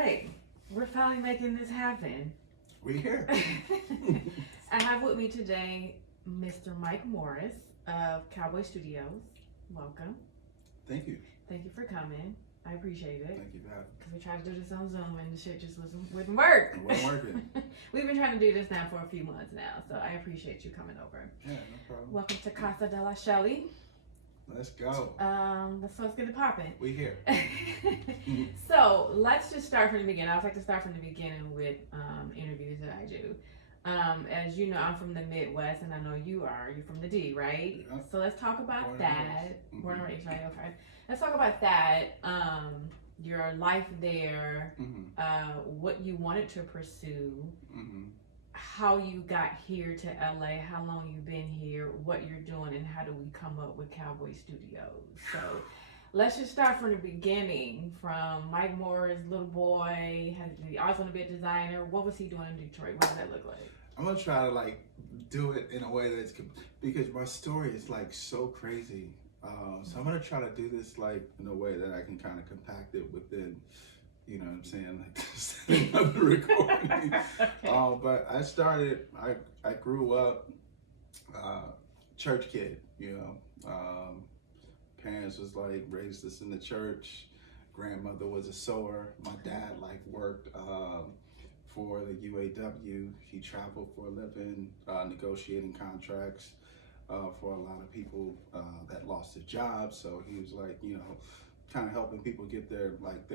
right, we're finally making this happen. We're here. I have with me today Mr. Mike Morris of CWBY Studios. Welcome. Thank you. Thank you for coming. I appreciate it. Thank you for having me. Because we tried to do this on Zoom and the shit just wouldn't work. It wasn't working. We've been trying to do this now for a few months now, so I appreciate you coming over. Yeah, no problem. Welcome to Casa de la Shelly. Let's go. Let's get it popping. We here. So let's just start from the beginning. I always like to start from the beginning with interviews that I do. As you know, I'm from the Midwest, and I know you are. You're from the D, right? Yeah. So let's talk about that. Mm-hmm. Born and raised, right? Okay. Let's talk about that. Your life there. Mm-hmm. What you wanted to pursue. Mm-hmm. How you got here to LA, how long you've been here, what you're doing, and how do we come up with CWBY Studios. So let's just start from the beginning, from Mike Morris, little boy, he always want to be a designer. What was he doing in Detroit? What does that look like? I'm gonna try to do it in a way that's because my story is so crazy. So I'm gonna try to do this in a way that I can kind of compact it within. You know what I'm saying? Setting up the recording. Okay. But I grew up church kid, you know. Parents was raised us in the church. Grandmother was a sewer. My dad worked for the UAW. He traveled for a living, negotiating contracts for a lot of people that lost their jobs. So he was kind of helping people get their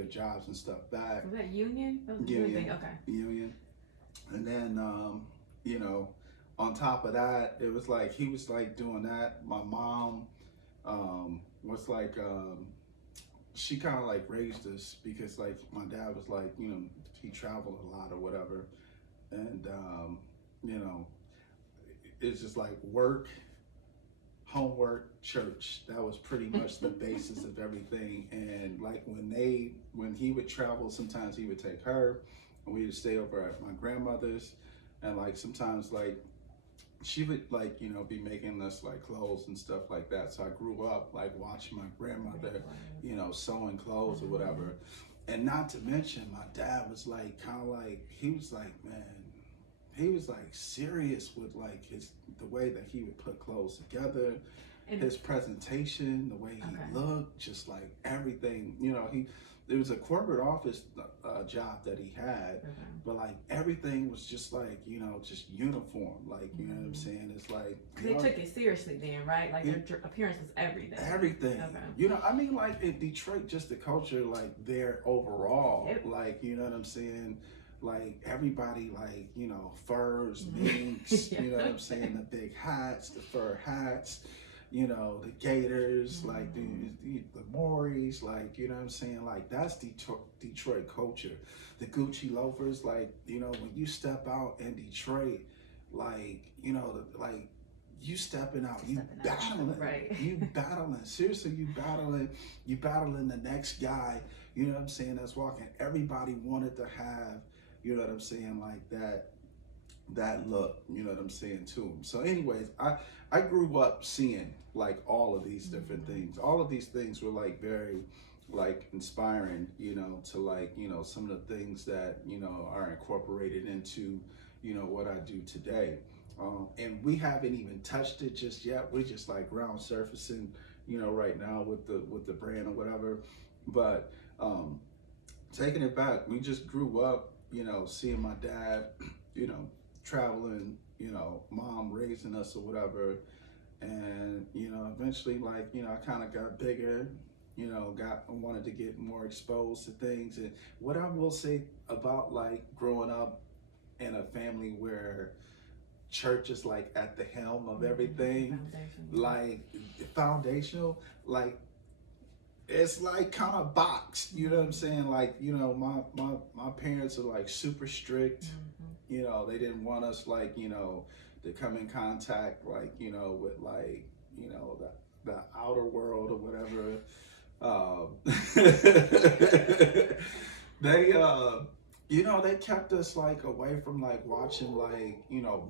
jobs and stuff back. Was that union? That was Union. Thing? Okay. Union. And then on top of that, it was he was doing that. My mom was she kind of raised us because my dad was he traveled a lot or whatever, and it's just work, homework, church. That was pretty much the basis of everything. And when he would travel, sometimes he would take her and we would stay over at my grandmother's, and sometimes she would be making us clothes and stuff like that. So I grew up watching my grandmother sewing clothes or whatever. And not to mention, my dad was he was man, he was serious with the way that he would put clothes together, and his presentation, the way he looked, just everything. It was a corporate office job that he had, but everything was just just uniform. You know what I'm saying? It's they took it seriously then, right? Their appearance was everything. Everything. Okay. In Detroit, just the culture there overall. Yep. You know what I'm saying? Everybody furs, minks, you know what I'm saying? The big hats, the fur hats, the gators, the Morris, you know what I'm saying? That's Detroit culture. The Gucci loafers, when you step out in Detroit, you stepping out, you battling, right? You battling, seriously, you battling the next guy, you know what I'm saying, that's walking. Everybody wanted to have, you know what I'm saying, that look, you know what I'm saying, to him. So anyways, I grew up seeing all of these different things. All of these things were very inspiring, to some of the things that, are incorporated into, what I do today. And we haven't even touched it just yet. We're just ground surfacing, right now with the brand or whatever. But taking it back, we just grew up, seeing my dad, traveling, mom raising us or whatever. And, eventually, I kind of got bigger, wanted to get more exposed to things. And what I will say about growing up in a family where church is at the helm of everything, foundational, it's kind of boxed, you know what I'm saying? My parents are super strict. They didn't want us to come in contact with the outer world or whatever. They kept us away from watching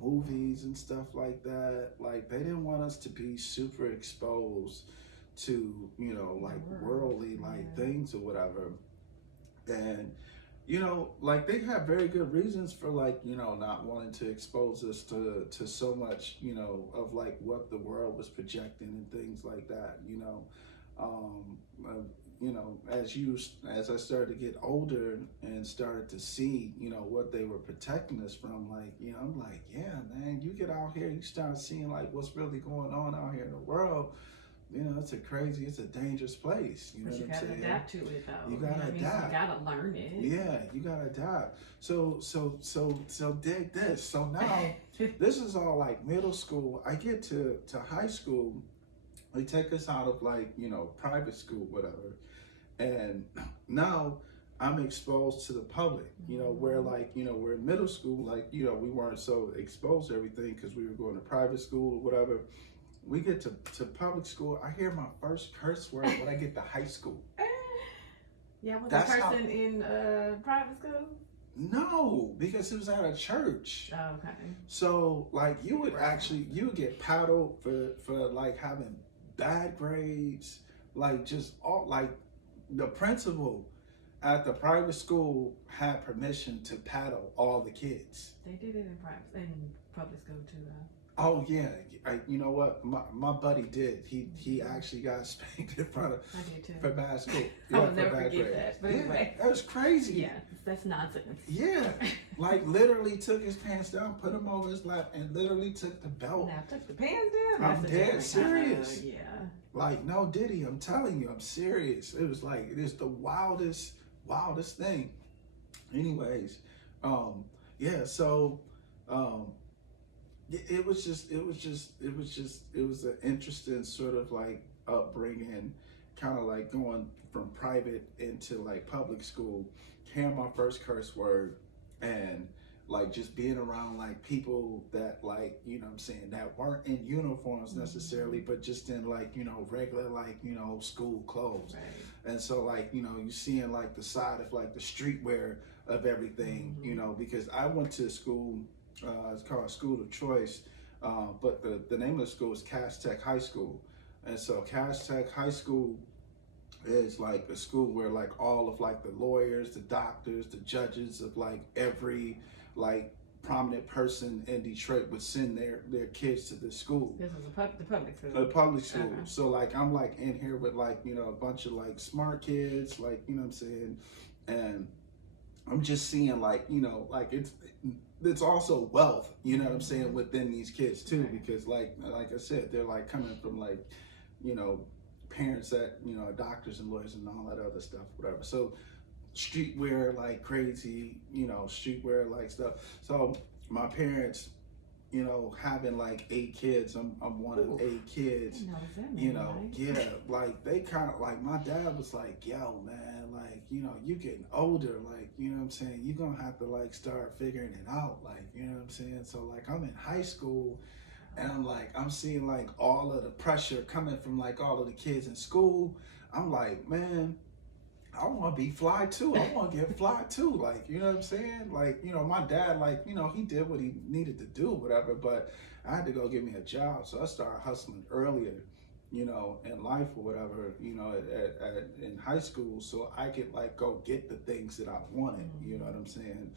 movies and stuff like that. They didn't want us to be super exposed to worldly things or whatever. And you know, like they have very good reasons for like, you know, not wanting to expose us to so much, you know, of like what the world was projecting and things like that, you know. Um, uh, you know, as I started to get older and started to see, you know, what they were protecting us from, like, you know, I'm like, yeah, man, you get out here, you start seeing like what's really going on out here in the world. You know, it's a dangerous place. You know But what you I'm gotta saying? adapt to it You though. You know gotta what I mean? So you adapt. gotta learn it. Yeah, you gotta adapt. So dig this. So now, this is all like middle school. I get to high school. They take us out of like, you know, private school, whatever, and now I'm exposed to the public. You know, where like, you know, we're in middle school, like, you know, we weren't so exposed to everything because we were going to private school, whatever. We get to public school. I hear my first curse word when I get to high school. Yeah, was that That's how. person in private school? No, because it was at a church. Oh, okay. So like you would Right. actually you would get paddled for like having bad grades, like just all like the principal at the private school had permission to paddle all the kids. They did it in public school too, though. Oh yeah, you know what? My buddy did. He actually got spanked in front of I did too. for bad school. I will for never bad forget grades. that. But Yeah, anyway, that was crazy. yeah, that's nonsense. Yeah, like literally took his pants down, put him over his lap, and literally took the belt. Now took the pants down. I'm That's a dead different serious. yeah. Like, no, Diddy, I'm telling you, I'm serious. It was like it is the wildest thing. Anyways, yeah. So, um, it was an interesting sort of like upbringing, kind of like going from private into like public school, hearing my first curse word, and like just being around like people that like, you know what I'm saying, that weren't in uniforms necessarily, but just in like, you know, regular like, you know, school clothes. Right. And so like, you know, you seeing like the side of like the streetwear of everything, you know, because I went to school, it's called School of Choice, but the name of the school is Cass Tech High School. And so Cass Tech High School is like a school where like all of like the lawyers, the doctors, the judges of like every like prominent person in Detroit would send their kids to this school. This was the public school. A public school. Okay. So like I'm like in here with like, you know, a bunch of like smart kids, like, you know what I'm saying? And I'm just seeing like, you know, like it's also wealth, you know what I'm saying, within these kids too, Right. because like I said, they're like coming from like, you know, parents that, you know, are doctors and lawyers and all that other stuff, whatever. So streetwear like crazy, you know, streetwear like stuff. So my parents, you know, having like 8 kids, I'm one of 8 kids. I know what that You mean, know, right? yeah, like they kind of like my dad was like, yo, man, like, you know, you getting older, like, you know what I'm saying, you're gonna have to like start figuring it out, like, you know what I'm saying. So like I'm in high school and I'm like, I'm seeing like all of the pressure coming from like all of the kids in school. I'm like, man, I want to be fly too. I want to get fly too. Like, you know what I'm saying? Like, you know, my dad, like, you know, he did what he needed to do, whatever, but I had to go get me a job. So I started hustling earlier, you know, in life or whatever, you know, in high school. So I could like go get the things that I wanted, you know what I'm saying?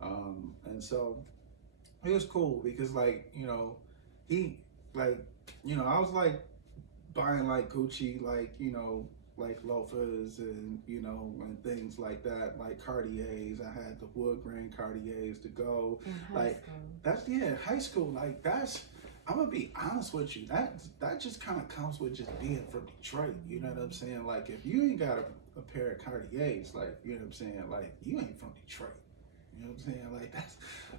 And so it was cool because like, you know, he like, you know, I was like buying like Gucci, like, you know, like loafers and, you know, and things like that, like Cartiers. I had the wood grain Cartiers to go. In high Like school. that's high school. Like that's, I'm gonna be honest with you. That just kind of comes with just being from Detroit. You know what I'm saying? Like if you ain't got a pair of Cartiers, like, you know what I'm saying? Like you ain't from Detroit. You know what I'm saying? Like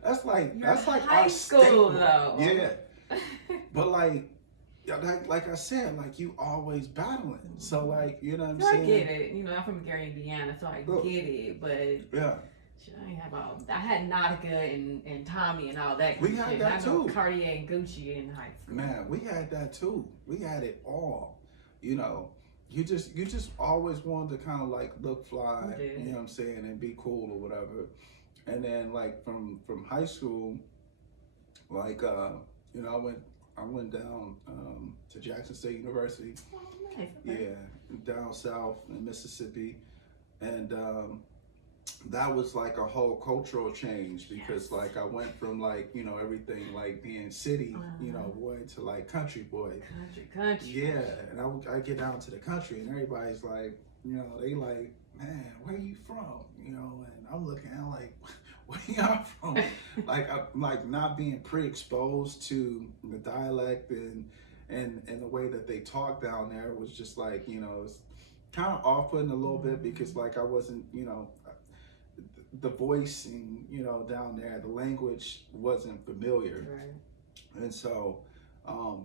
that's like You're that's like high our school staple. though. Yeah. But like, yeah, like I said, like you always battling. So like, you know what I'm So I saying? get it. You know, I'm from Gary, Indiana, so I Look. get it. But Yeah. shit, I ain't have all. I had Nautica and Tommy and all that. We Kind of had shit. that I know too. Cartier and Gucci in high school. Man, we had that too. We had it all. You know, you just always wanted to kind of like look fly, You did. you know what I'm saying, and be cool or whatever. And then like from high school, like you know, I went down to Jackson State University. Oh, nice. Okay. Yeah, down south in Mississippi, and that was like a whole cultural change because Yes. like I went from like, you know, everything like being city, you know, Uh-huh. boy to like country boy. Country. Yeah, and I get down to the country and everybody's like, you know, they like, man, where you from? You know, and I'm looking at like, where y'all from? Like I'm like not being pre-exposed to the dialect and the way that they talk down there was just like, you know, it's kind of off-putting a little bit because like I wasn't, you know, the voice and you know down there the language wasn't familiar. Right. And so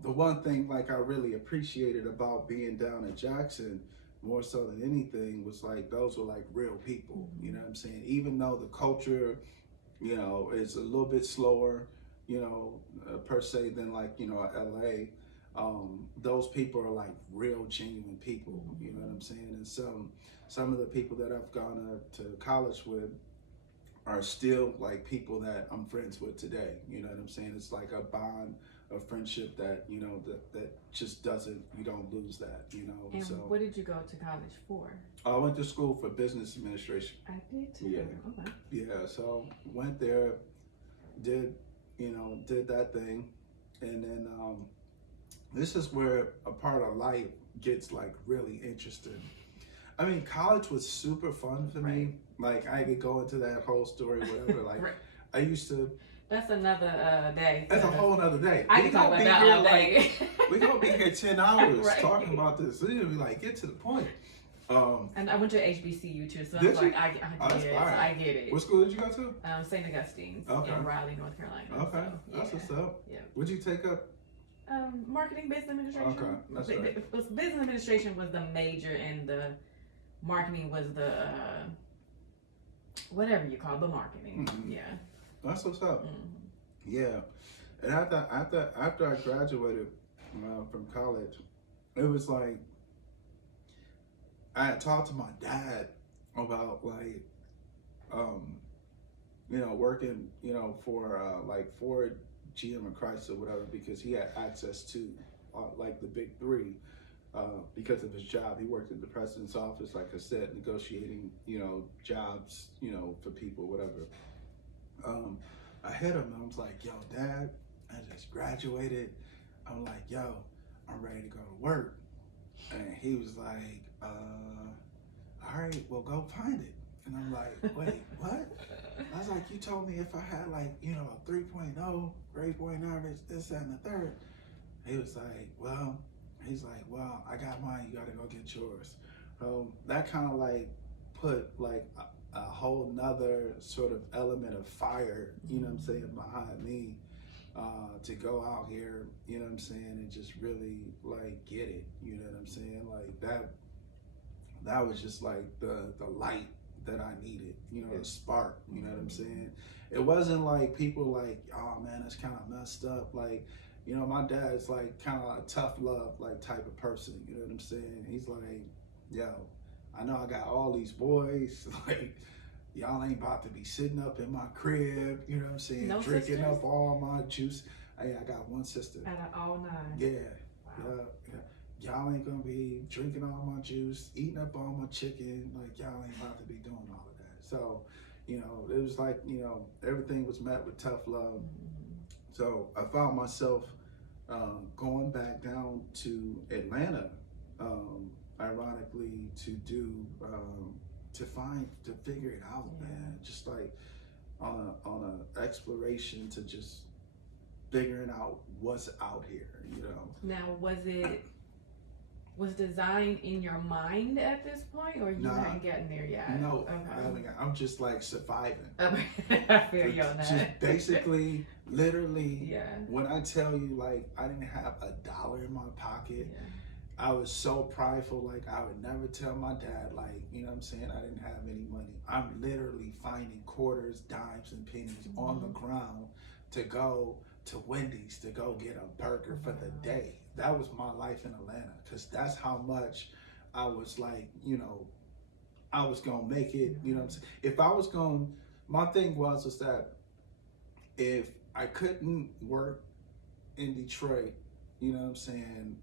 the one thing like I really appreciated about being down in Jackson more so than anything was like those were like real people. You know what I'm saying? Even though the culture, you know, is a little bit slower, you know, per se than like, you know, LA. Those people are like real genuine people, you know what I'm saying? And some of the people that I've gone to college with are still like people that I'm friends with today. You know what I'm saying? It's like a bond of friendship that, you know, that just doesn't, you don't lose that, you know. And so what did you go to college for? I went to school for business administration. I did too. Yeah. Okay. Yeah, so went there, did, you know, did that thing. And then this is where a part of life gets like really interesting. I mean, college was super fun for me. Like I could go into that whole story, whatever. Like I used to. That's another day. That's a whole other day. I can talk about that all day. We gonna be here 10 hours Right. talking about this. So you'll be like, get to the point. And I went to HBCU too, so Did it's you? like I get it. So I get it. What school did you go to? St. Augustine's Okay. in Raleigh, North Carolina. Okay, So, that's what's up. Yeah. What'd you take up? Marketing, business administration. Okay, that's right. Business administration was the major, and the marketing was the whatever you call the marketing. Mhm. Yeah. That's what's up. Mm-hmm. Yeah, and after I graduated from college, it was like I had talked to my dad about like you know working you know for like Ford, GM, and Chrysler, whatever, because he had access to like the big three. Because of his job, he worked in the president's office, like I said, negotiating, you know, jobs, you know, for people, whatever. I hit him and I was like, yo, Dad, I just graduated. I'm like, yo, I'm ready to go to work. And he was like, all right, well, go find it. And I'm like, wait, what? I was like, you told me if I had like, you know, a 3.0, grade point average, this, that, and the third. He was like, well, I got mine, you gotta go get yours. That kind of like put like a whole nother sort of element of fire, you know what I'm saying, behind me to go out here, you know what I'm saying, and just really like get it, you know what I'm saying, like that was just like the light that I needed, you know, the spark, you know what I'm saying. It wasn't like people like, oh man, that's kind of messed up, like, you know, my dad is like kind of a tough love like type of person, you know what I'm saying. He's like, yo, I know I got all these boys, like y'all ain't about to be sitting up in my crib, you know what I'm saying, No drinking sisters? up all my juice. Hey, I got one sister. Out of all 9. Yeah, Wow. yeah. Y'all ain't gonna be drinking all my juice, eating up all my chicken, like y'all ain't about to be doing all of that. So, you know, it was like, you know, everything was met with tough love. So I found myself going back down to Atlanta, ironically, to do to figure it out, man. Just like on a exploration to just figuring out what's out here, you know. Now, was design in your mind at this point, or you hadn't gotten there yet? No, Okay. I'm just like surviving. I feel you on that. Just basically, literally, Yeah. when I tell you, like, I didn't have $1 in my pocket, Yeah. I was so prideful, like, I would never tell my dad, like, you know what I'm saying, I didn't have any money. I'm literally finding quarters, dimes, and pennies on the ground to go to Wendy's to go get a burger for the day. That was my life in Atlanta, because that's how much I was like, you know, I was gonna make it, you know what I'm saying? If I was gonna, my thing was that if I couldn't work in Detroit, you know what I'm saying,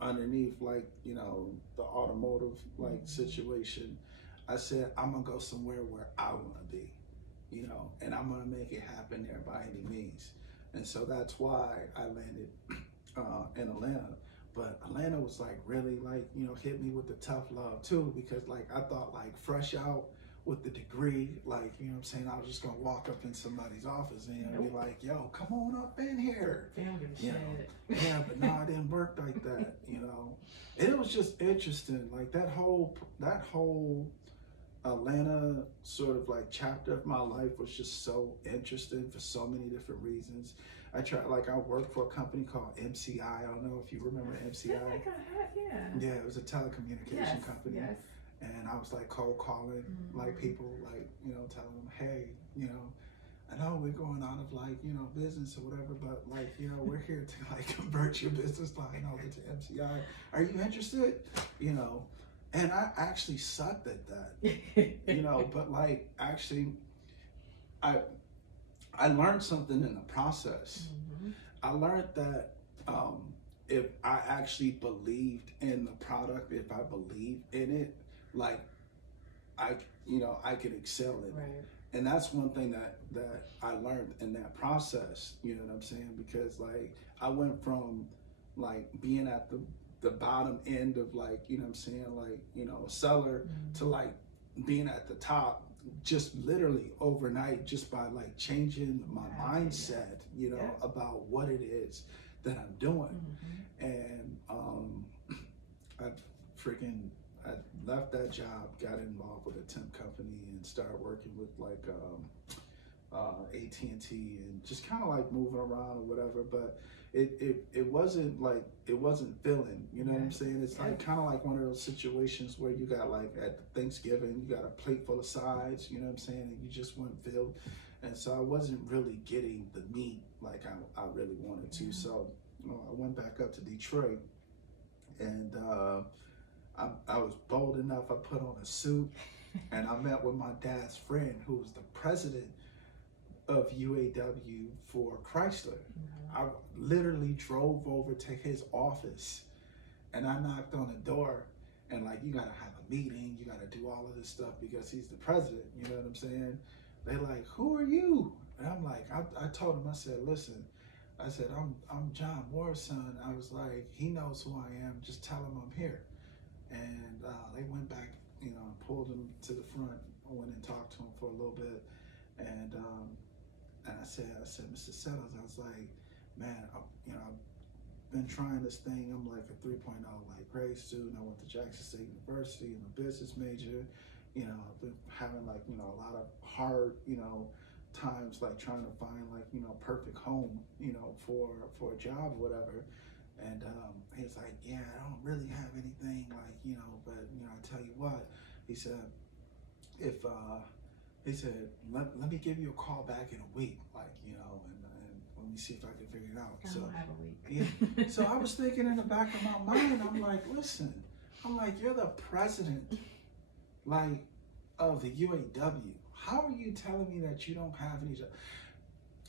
underneath like, you know, the automotive like situation, I said, I'm gonna go somewhere where I wanna be, and I'm gonna make it happen there by any means. And so that's why I landed in Atlanta. But Atlanta was like really like, hit me with the tough love too, because like I thought like fresh out with the degree, like, what I'm saying, I was just gonna walk up in somebody's office and be like, yo, come on up in here. Yeah, but no, it didn't work like that. It was just interesting. Like that whole Atlanta sort of like chapter of my life was just so interesting for so many different reasons. I worked for a company called MCI. I don't know if you remember MCI. Yeah, it was a telecommunication company. Yes. And I was like cold calling like people, like, telling them, hey, I know we're going out of like, business or whatever, but like, we're here to like convert your business line over to MCI. Are you interested? And I actually sucked at that, but like actually I learned something in the process. I learned that if I actually believed in the product, if I believed in it, like I could excel in it. Right. And that's one thing that I learned in that process, you know what I'm saying? Because like I went from like being at the bottom end of like, you know what I'm saying, like, a seller to like being at the top just literally overnight, just by like changing my mindset, about what it is that I'm doing. And I left that job, got involved with a temp company and started working with like AT&T and just kind of like moving around or whatever, but it wasn't filling, you know what I'm saying? It's like kind of like one of those situations where you got like at Thanksgiving, you got a plate full of sides, you know what I'm saying, and you just weren't filled. And so I wasn't really getting the meat like I really wanted to. So I went back up to Detroit, and I was bold enough, I put on a suit and I met with my dad's friend who was the president of UAW for Chrysler. I literally drove over to his office and I knocked on the door, and like, you gotta have a meeting, you gotta do all of this stuff because he's the president, you know what I'm saying? They like, who are you? And I'm like, I told him, I said, listen, I said, I'm John Moore's son. I was like, he knows who I am, just tell him I'm here. And they went back, pulled him to the front. I went and talked to him for a little bit, and I said, Mr. Settles, I was like, man, I've been trying this thing. I'm like a 3.0 like grade student. I went to Jackson State University. I'm a business major. I've been having like, a lot of hard, times like trying to find like, perfect home, for a job or whatever. And he's like, yeah, I don't really have anything like, but I tell you what, he said, let me give you a call back in a week, like, and let me see if I can figure it out. I So don't have a week. yeah. So I was thinking in the back of my mind, I'm like, listen, you're the president, like, of the UAW. How are you telling me that you don't have any job?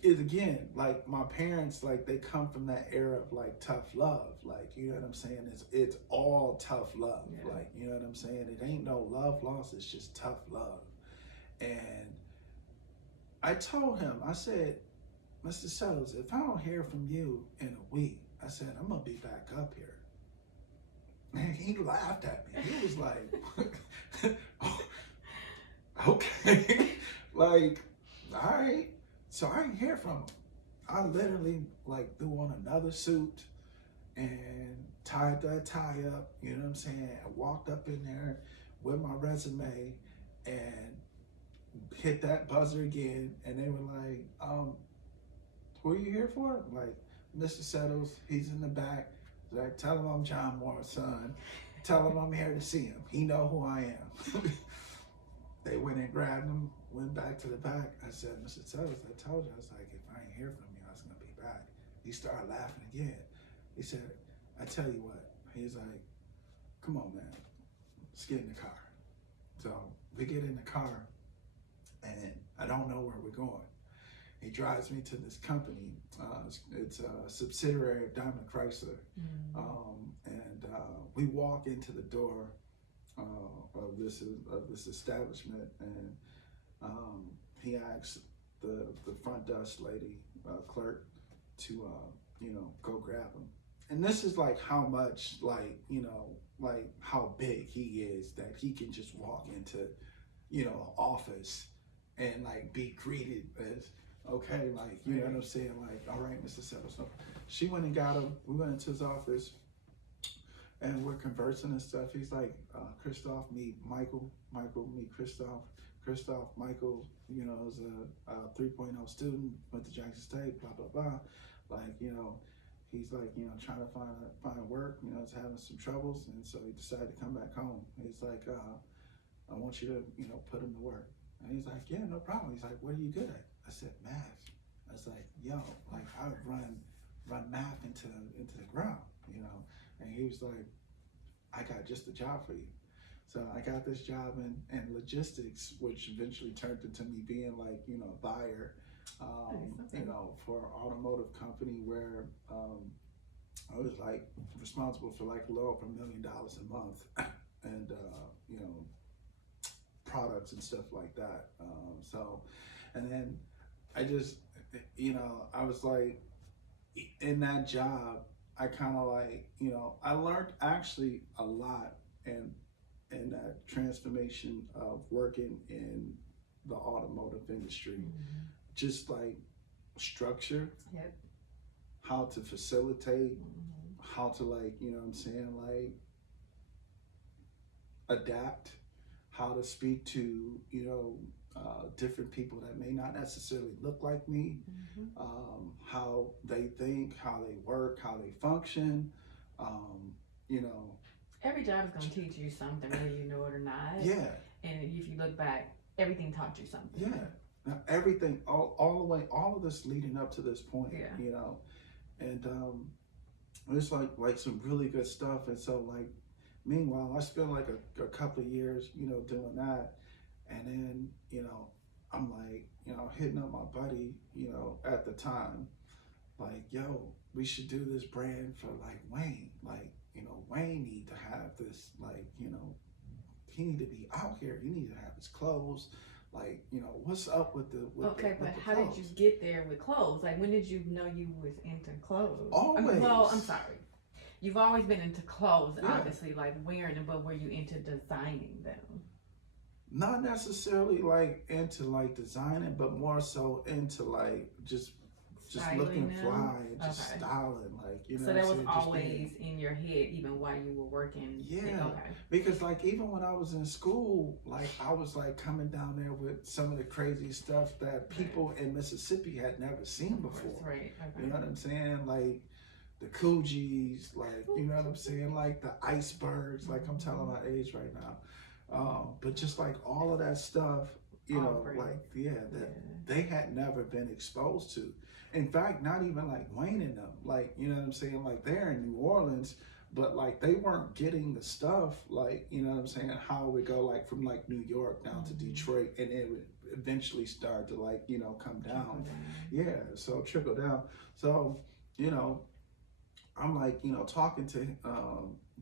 Is again, like my parents, like they come from that era of like tough love, like, you know what I'm saying? It's all tough love, like, you know what I'm saying? It ain't no love lost, it's just tough love. And I told him, I said, Mr. Settles, if I don't hear from you in a week, I said, I'm gonna be back up here. And he laughed at me. He was like, okay, like, all right. So I didn't hear from him. I literally like threw on another suit and tied that tie up, you know what I'm saying? I walked up in there with my resume and hit that buzzer again, and they were like, who are you here for? I'm like, Mr. Settles, he's in the back. Like, tell him I'm John Moore's son. Tell him I'm here to see him. He know who I am. They went and grabbed him, went back to the back. I said, Mr. Settles, I told you, I was like, if I ain't hear from you, I was gonna be back. He started laughing again. He said, I tell you what. He's like, come on, man, let's get in the car. So we get in the car, and I don't know where we're going. He drives me to this company. It's a subsidiary of Daimler Chrysler. And we walk into the door. of this establishment, and he asked the front desk lady, clerk, to go grab him. And this is like how much, like, like how big he is, that he can just walk into office and like be greeted as, okay, like, you know what I'm saying, like, all right, Mr. Settle. So she went and got him. We went into his office and we're conversing and stuff. He's like, Christoph, meet Michael. Michael, meet Christoph. Christoph, Michael, is a 3.0 student, went to Jackson State, blah, blah, blah. Like, he's like, trying to find work, is having some troubles. And so he decided to come back home. He's like, I want you to, put him to work. And he's like, yeah, no problem. He's like, what are you good at? I said, math. I was like, yo, like I would run math into the ground, And he was like, I got just the job for you. So I got this job in logistics, which eventually turned into me being like, a buyer, for an automotive company where I was like responsible for like a little over $1 million a month, and products and stuff like that. And then I just, I was like, in that job, I kind of like, I learned actually a lot in that transformation of working in the automotive industry. Just like structure, how to facilitate, how to like, like adapt, how to speak to, different people that may not necessarily look like me, how they think, how they work, how they function, Every job is going to teach you something, whether you know it or not. Yeah. And if you look back, everything taught you something. Yeah. Now, everything, all the way, all of this leading up to this point, and it's like some really good stuff. And so like, meanwhile, I spent like a couple of years, doing that. And then, I'm like, hitting up my buddy, at the time, like, yo, we should do this brand for like Wayne. Like, Wayne need to have this, like, he need to be out here. He need to have his clothes. Like, what's up with the how clothes? did you get there with clothes? Like, when did you know you was into clothes? Always. I'm sorry. You've always been into clothes, obviously, like wearing them, but were you into designing them? Not necessarily like into like designing, but more so into like just Styling looking them? fly and just styling, like, So that was always in your head, even while you were working. Yeah. Because like even when I was in school, like I was like coming down there with some of the crazy stuff that people in Mississippi had never seen before. Right. Okay. You know what I'm saying? Like the Coogis, like, you know what I'm saying? Like the icebergs, like I'm telling my age right now. But just like all of that stuff, that they had never been exposed to. In fact, not even like Wayne and them, like, you know what I'm saying? Like they're in New Orleans, but like they weren't getting the stuff, like, you know what I'm saying? How it would go like from like New York down to Detroit, and it would eventually start to like, come down. Yeah, so trickle down. So, I'm like, talking to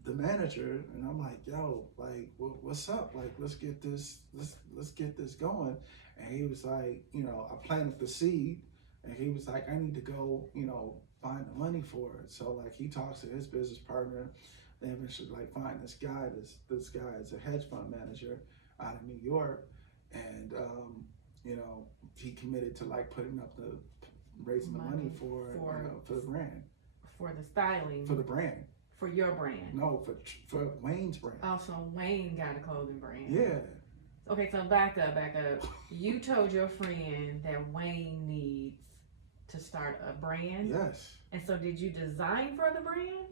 the manager, and I'm like, yo, like, what's up? Like, let's get this going. And he was like, I planted the seed, and he was like, I need to go, find the money for it. So like, he talks to his business partner. They eventually like find this guy. This guy is a hedge fund manager out of New York, and he committed to like putting up raising the money for the brand. For the styling. For the brand. For your brand. No, for Wayne's brand. Oh, so Wayne got a clothing brand. Yeah. Okay, so back up. You told your friend that Wayne needs to start a brand. Yes. And so did you design for the brand?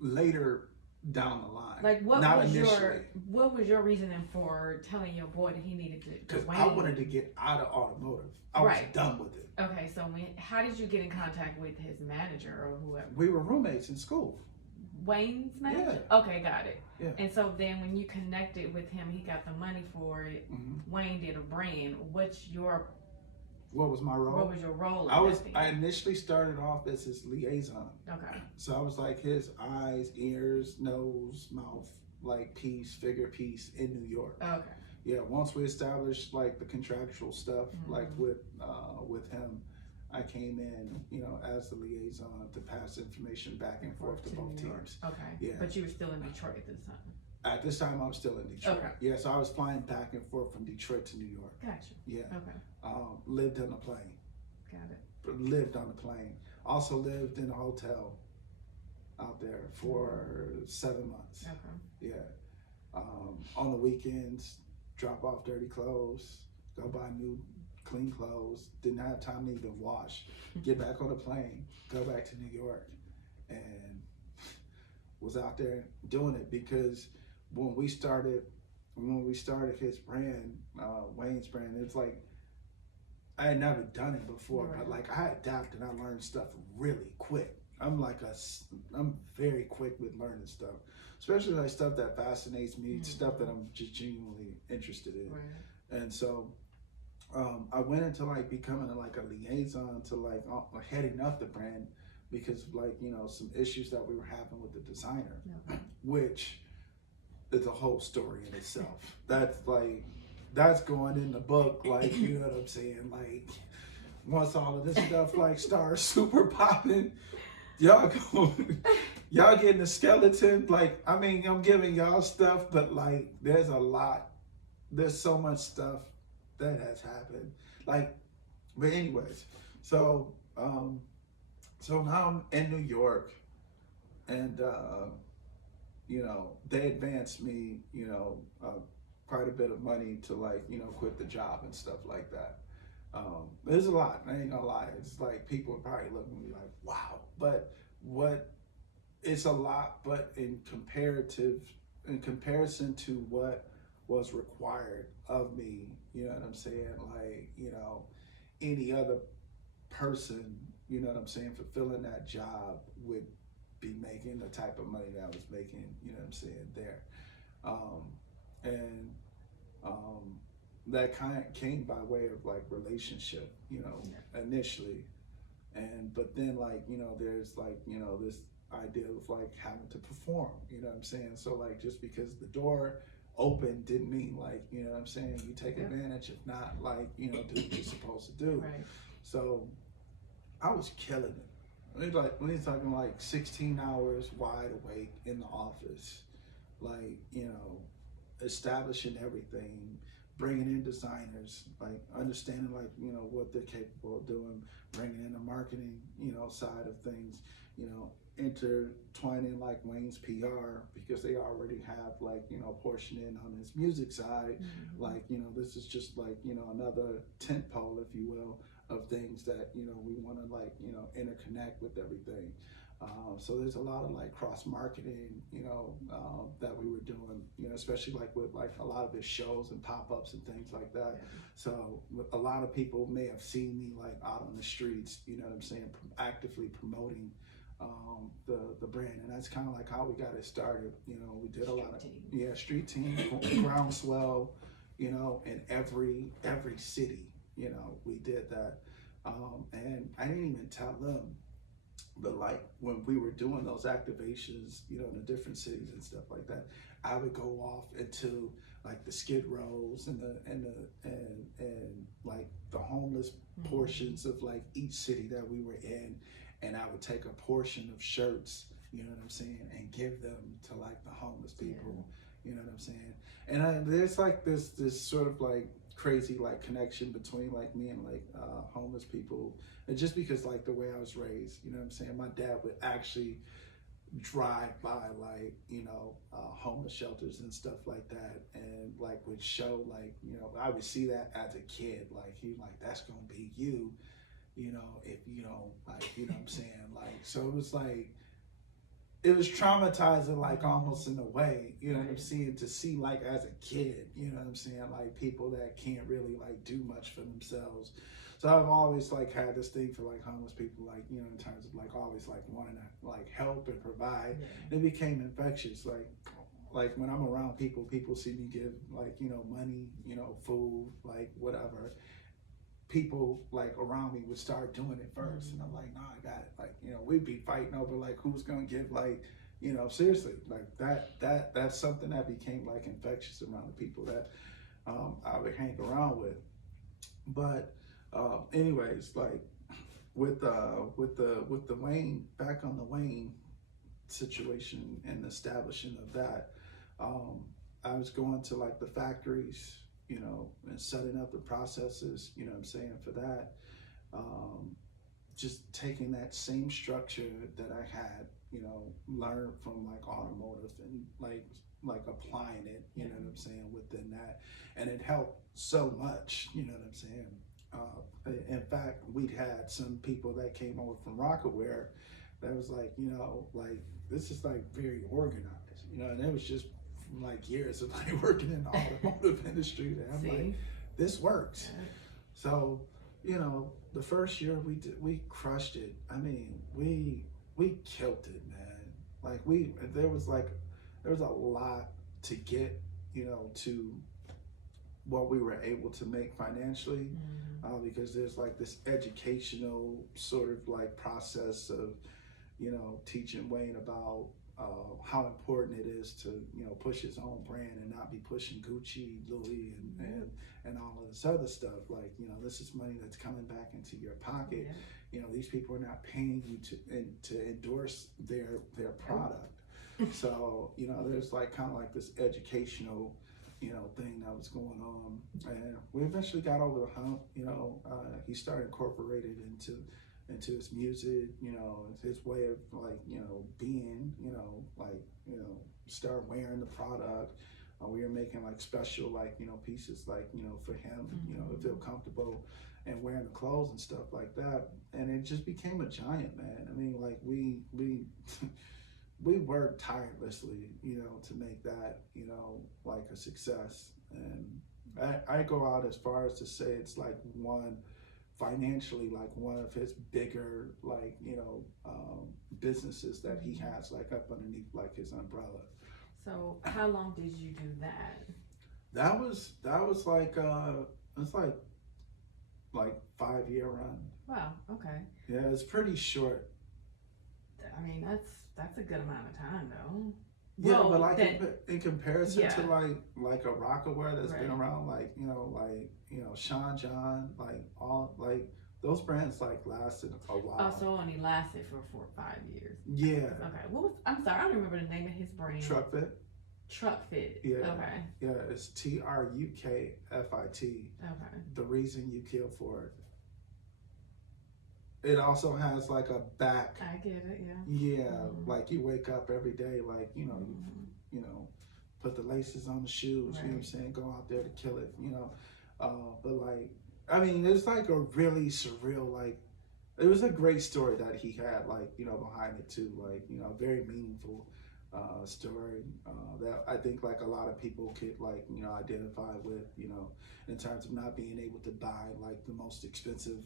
Later down the line. Like what initially. What was your reasoning for telling your boy that he needed to? Because I wanted to get out of automotive. I was done with it. Okay, so how did you get in contact with his manager or whoever? We were roommates in school. Wayne's manager? Yeah. Okay, got it. Yeah. And so then when you connected with him, he got the money for it. Wayne did a brand. What's your What was my role? What was your role? I initially started off as his liaison. Okay. So I was like his eyes, ears, nose, mouth, like figure piece in New York. Okay. Yeah. Once we established like the contractual stuff, like with him, I came in, as the liaison to pass information back and forth to both teams. Okay. Yeah. But you were still in Detroit at this time. At this time, I was still in Detroit. Okay. Yeah, so I was flying back and forth from Detroit to New York. Gotcha. Yeah. Okay. Lived on a plane. Got it. Lived on a plane. Also lived in a hotel out there for 7 months. Okay. Yeah. On the weekends, drop off dirty clothes, go buy new clean clothes. Didn't have time to even wash. Get back on the plane, go back to New York, and was out there doing it because when we started his brand, Wayne's brand, it's like I had never done it before, but like I adapted, I learned stuff really quick. I'm very quick with learning stuff, especially like stuff that fascinates me, stuff that I'm just genuinely interested in. Right. And so I went into like becoming like a liaison to like heading up the brand because of like, some issues that we were having with the designer, which is a whole story in itself. That's going in the book, like, you know what I'm saying? Like, once all of this stuff like starts super popping, y'all getting a skeleton. Like, I mean, I'm giving y'all stuff, but like, there's so much stuff that has happened. Like, but anyways, so now I'm in New York, and they advanced me, quite a bit of money to like, quit the job and stuff like that. There's a lot, I ain't gonna lie. It's like people are probably looking at me like, wow, but it's a lot, but in comparison to what was required of me, you know what I'm saying? Like, any other person, you know what I'm saying, fulfilling that job would be making the type of money that I was making, you know what I'm saying, there. That kind of came by way of like relationship, initially. But then like, there's like, this idea of like having to perform, you know what I'm saying? So like, just because the door open didn't mean like, you know what I'm saying, you take advantage. If not, like, do what you're supposed to do. Right. So I was killing it. We're talking like 16 hours wide awake in the office, like, establishing everything, bringing in designers, like understanding like, what they're capable of doing, bringing in the marketing, side of things, intertwining like Wayne's PR because they already have like, portion in on his music side. Like, this is just like, another tent pole, if you will, of things that, we want to like, interconnect with everything. So there's a lot of like cross marketing, that we were doing, especially like with like a lot of his shows and pop-ups and things like that. Yeah. So a lot of people may have seen me like out on the streets, you know what I'm saying, actively promoting the brand, and that's kind of like how we got it started. We did a lot of street team, groundswell, in every city, we did that, and I didn't even tell them. But like when we were doing those activations, in the different cities and stuff like that, I would go off into like the Skid Rows and like the homeless portions of like each city that we were in, and I would take a portion of shirts, you know what I'm saying, and give them to like the homeless people, you know what I'm saying. And there's like this sort of like crazy like connection between like me and like homeless people, and just because like the way I was raised, you know what I'm saying, my dad would actually drive by like homeless shelters and stuff like that, and like would show like, I would see that as a kid, like he like, that's gonna be you, if you don't like, you know what I'm saying, like, so it was like, it was traumatizing, like almost in a way, you know what I'm saying, to see like as a kid, you know what I'm saying, like people that can't really like do much for themselves. So I've always like had this thing for like homeless people, like, in terms of like always like wanting to like help and provide. It became infectious, like when I'm around people see me give like, money, food, like whatever. people like around me would start doing it first, and I'm like, no, I got it. Like, we'd be fighting over like who's gonna get like, seriously, like that's something that became like infectious around the people that I would hang around with. But anyways, like with the Wayne, back on the Wayne situation and the establishing of that, I was going to like the factories, and setting up the processes, what I'm saying, for that. Just taking that same structure that I had, learned from like automotive and like applying it, what I'm saying, within that. And it helped so much, what I'm saying. In fact, we'd had some people that came over from Rockaware that was like, like this is like very organized, and it was just from like years of like working in the automotive industry that I'm like, this works. So, the first year we crushed it. I mean, we killed it, man. Like there was a lot to get, to what we were able to make financially, because there's like this educational sort of like process of, teaching Wayne about how important it is to, push his own brand and not be pushing Gucci, Louis, and all of this other stuff. Like, this is money that's coming back into your pocket. These people are not paying you to endorse their product. So, there's like kind of like this educational, thing that was going on, and we eventually got over the hump. He started incorporated into his music, his way of like, being, start wearing the product. We were making like special like, pieces like, for him, to feel comfortable and wearing the clothes and stuff like that. And it just became a giant, man. I mean, like we we worked tirelessly, to make that, like a success. And I go out as far as to say it's like financially, like one of his bigger, like, businesses that he has like up underneath like his umbrella. So how long did you do that? That was like it's like 5-year run. Wow. Okay. Yeah, it's pretty short. I mean, that's a good amount of time, though. Yeah, well, but like in comparison to like a Rockaware that's been around, like Sean John, like all like those brands like lasted a while. Oh, so only lasted for 4 or 5 years. Yeah. Okay. I'm sorry, I don't remember the name of his brand. Truck Fit. Truck Fit. Yeah. Okay. Yeah, it's TRUKFIT. Okay. The reason you kill for it. It also has like a back. I get it, yeah. Yeah, like you wake up every day, like, you put the laces on the shoes, you know what I'm saying? Go out there to kill it, But like, I mean, it's like a really surreal, like, it was a great story that he had, like, behind it too, like, very meaningful story that I think like a lot of people could like, identify with, in terms of not being able to buy like the most expensive,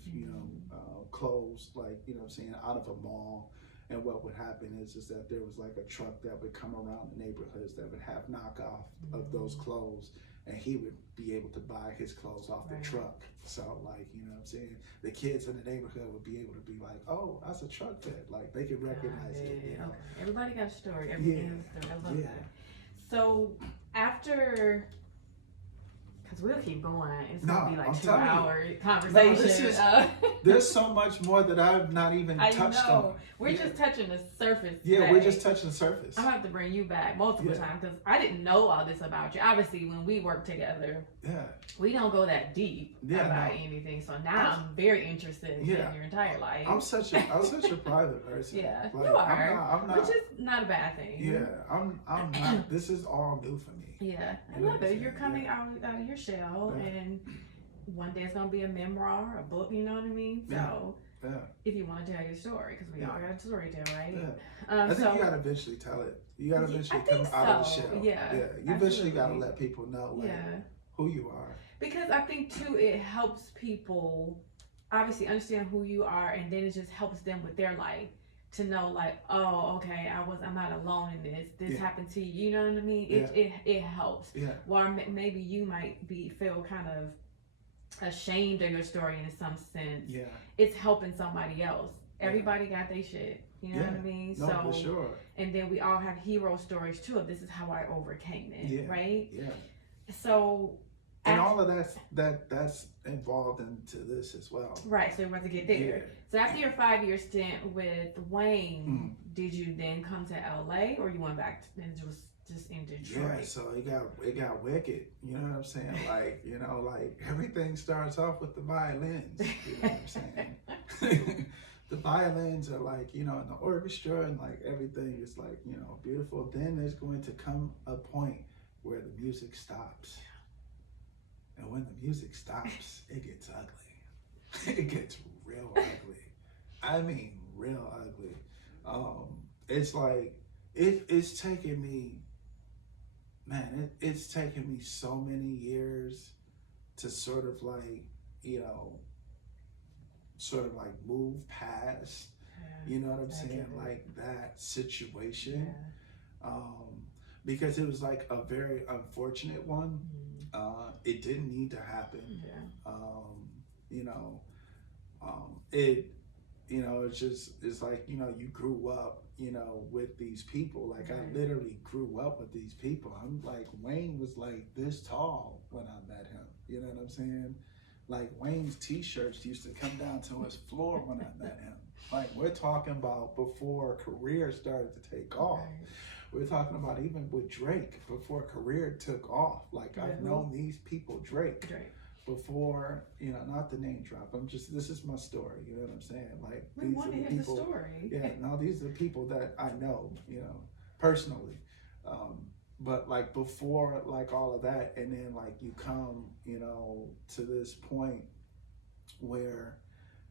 clothes, like, what I'm saying, out of a mall. And what would happen is that there was like a truck that would come around the neighborhoods that would have knockoff of those clothes, and he would be able to buy his clothes off the truck. So like, what I'm saying, the kids in the neighborhood would be able to be like, oh, that's a Truck Fit. Like they could recognize it. Okay. Everybody got a story. Everybody has a story. I love that. So after, because we'll keep going. It's going to be like 2-hour conversation. There's so much more that I've not even touched on. We're just touching the surface today. Yeah, we're just touching the surface. I'm going to have to bring you back multiple times because I didn't know all this about you. Obviously, when we work together, we don't go that deep about anything. So now I'm very interested in your entire life. I'm such a private person. Yeah, like, you are. I'm not, which is not a bad thing. Yeah, I'm not. This is all new for me. Yeah, I love it. You're coming out of your shell, and one day it's gonna be a memoir, a book. You know what I mean? So, if you want to tell your story, because we all got a story to tell, right? Yeah. I think you gotta eventually tell it. You gotta eventually come out of the shell. Yeah. You eventually gotta let people know who you are. Because I think too, it helps people obviously understand who you are, and then it just helps them with their life. To know like, oh, okay, I'm not alone in this. This happened to you. You know what I mean? It helps. Yeah. Or maybe you might feel kind of ashamed of your story in some sense, Yeah. it's helping somebody else. Yeah. Everybody got their shit. You know Yeah. what I mean? No, So for sure. and then we all have hero stories too of this is how I overcame it. Yeah. Right? Yeah. So And all of that's involved into this as well. Right, so we're about to get there. Yeah. So after your 5-year stint with Wayne, did you then come to LA or you went back and just in Detroit? Yeah, so it got wicked. You know what I'm saying? Like, you know, like everything starts off with the violins. You know what I'm saying? The violins are like, you know, in the orchestra and like everything is like, you know, beautiful. Then there's going to come a point where the music stops. And when the music stops, it gets ugly. It gets real ugly. I mean, real ugly. It's like, it's taken me, man, it's taken me so many years to sort of like, you know, sort of like move past, you know what I'm saying, like that situation. Because it was like a very unfortunate one. It didn't need to happen. You know, it, you know, it's like, you know, you grew up, you know, with these people. Like I literally grew up with these people. I'm like, Wayne was like this tall when I met him. You know what I'm saying? Like Wayne's t-shirts used to come down to his floor when I met him. Like we're talking about before career started to take off. We're talking about even with Drake before career took off. Like I've known these people, Drake, before, you know, not the name drop. I'm just, this is my story. You know what I'm saying? Like we want to hear the story. Yeah, no, these are the people that I know, you know, personally. But like before, like all of that, and then like you come, you know, to this point where,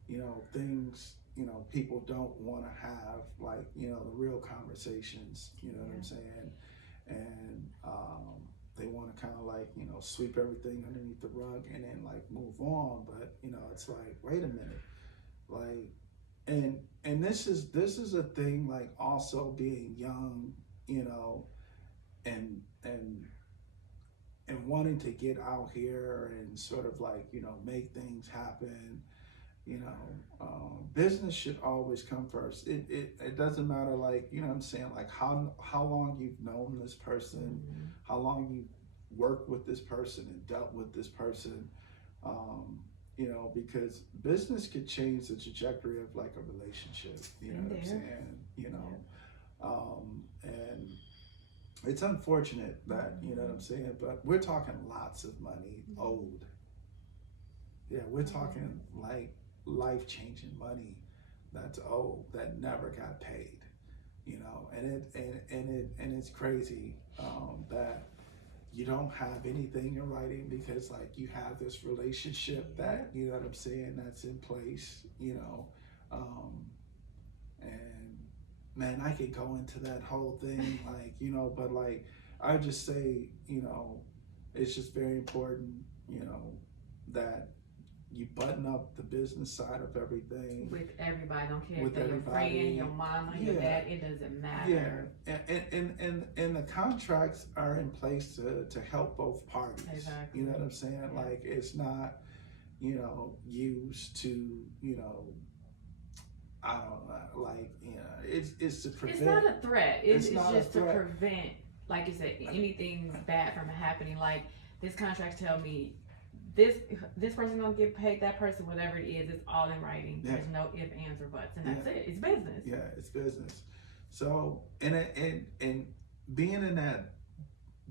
you know, things, you know, people don't want to have like, you know, the real conversations, you know what I'm saying? And they want to kind of like, you know, sweep everything underneath the rug and then like move on. But, you know, it's like, wait a minute, like, and this is a thing, like also being young, you know, and wanting to get out here and sort of like, you know, make things happen. You know, business should always come first. It doesn't matter, like, you know what I'm saying, like how long you've known this person, how long you worked with this person and dealt with this person, you know, because business could change the trajectory of like a relationship, you know what I'm saying, you know, and it's unfortunate that, you know what I'm saying, but we're talking lots of money owed. Yeah, we're talking like life-changing money that's owed that never got paid, you know, and it's crazy that you don't have anything in writing because like you have this relationship that, you know what I'm saying, that's in place, you know, and man, I could go into that whole thing, like, you know, but like I would just say, you know, it's just very important, you know, that you button up the business side of everything with everybody. Don't care with if they're your everybody, friend, your mama, your dad, it doesn't matter. And the contracts are in place to help both parties. Exactly. You know what I'm saying? Like it's not, you know, used to, you know, I don't know, like, you know, it's to prevent. It's not a threat. It's just to threat. prevent, like you said, anything bad from happening. Like this contract tell me this person gonna get paid, that person, whatever it is, it's all in writing. There's no ifs, ands, or buts, and that's it. It's business. Yeah, it's business. So and being in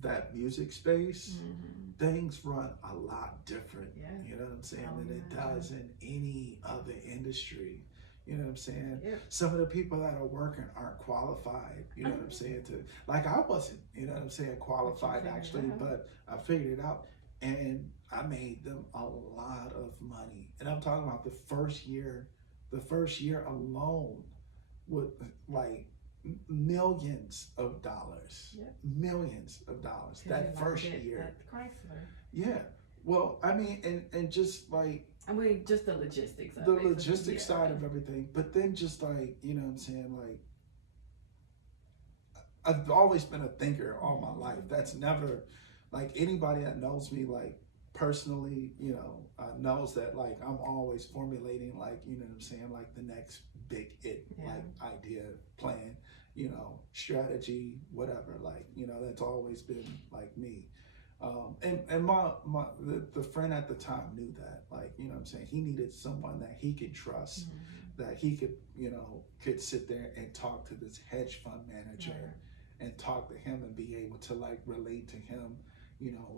that music space, things run a lot different. Yeah. You know what I'm saying, than it does in any other industry. You know what I'm saying? Yeah. Some of the people that are working aren't qualified. You know what I'm saying? To like I wasn't. You know what I'm saying? Qualified actually, but I figured it out. And I made them a lot of money. And I'm talking about the first year alone with like millions of dollars. Millions of dollars. That first year. At Chrysler. Yeah. Well, I mean, and just like, I mean, just the logistics of the it. logistics side of everything. But then just like, you know what I'm saying, like, I've always been a thinker all my life. That's never, like, anybody that knows me, like, personally, knows that like I'm always formulating like, you know what I'm saying, like the next big like idea, plan, strategy, whatever. Like, that's always been like me. And the friend at the time knew that, like, you know what I'm saying, he needed someone that he could trust, that he could, could sit there and talk to this hedge fund manager and talk to him and be able to like relate to him,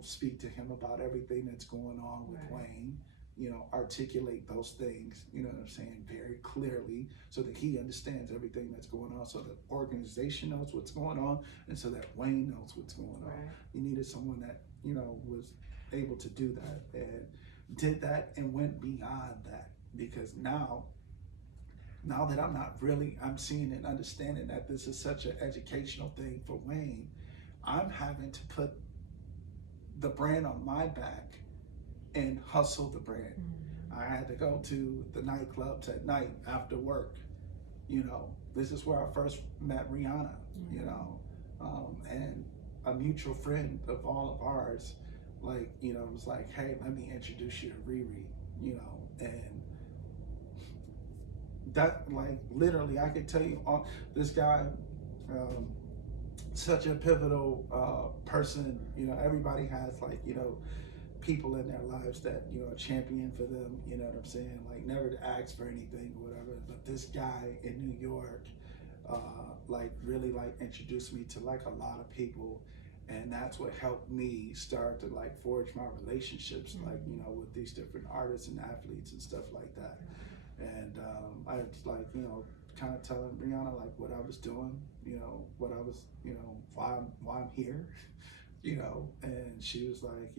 speak to him about everything that's going on with Wayne, articulate those things, you know what I'm saying, very clearly so that he understands everything that's going on, so the organization knows what's going on, and so that Wayne knows what's going on. You needed someone that, was able to do that and did that and went beyond that, because now that I'm seeing and understanding that this is such an educational thing for Wayne, I'm having to put the brand on my back and hustle the brand. I had to go to the nightclubs at night after work. This is where I first met Rihanna, and a mutual friend of all of ours, like, was like, hey, let me introduce you to Riri, and that, like, literally, I could tell you, this guy, such a pivotal person. Everybody has like, people in their lives that, champion for them, you know what I'm saying? Like, never to ask for anything or whatever. But this guy in New York, like, really like introduced me to like a lot of people. And that's what helped me start to like forge my relationships, like, with these different artists and athletes and stuff like that. And I was like, kind of telling Brianna like what I was doing, what I was, why I'm here, and she was like,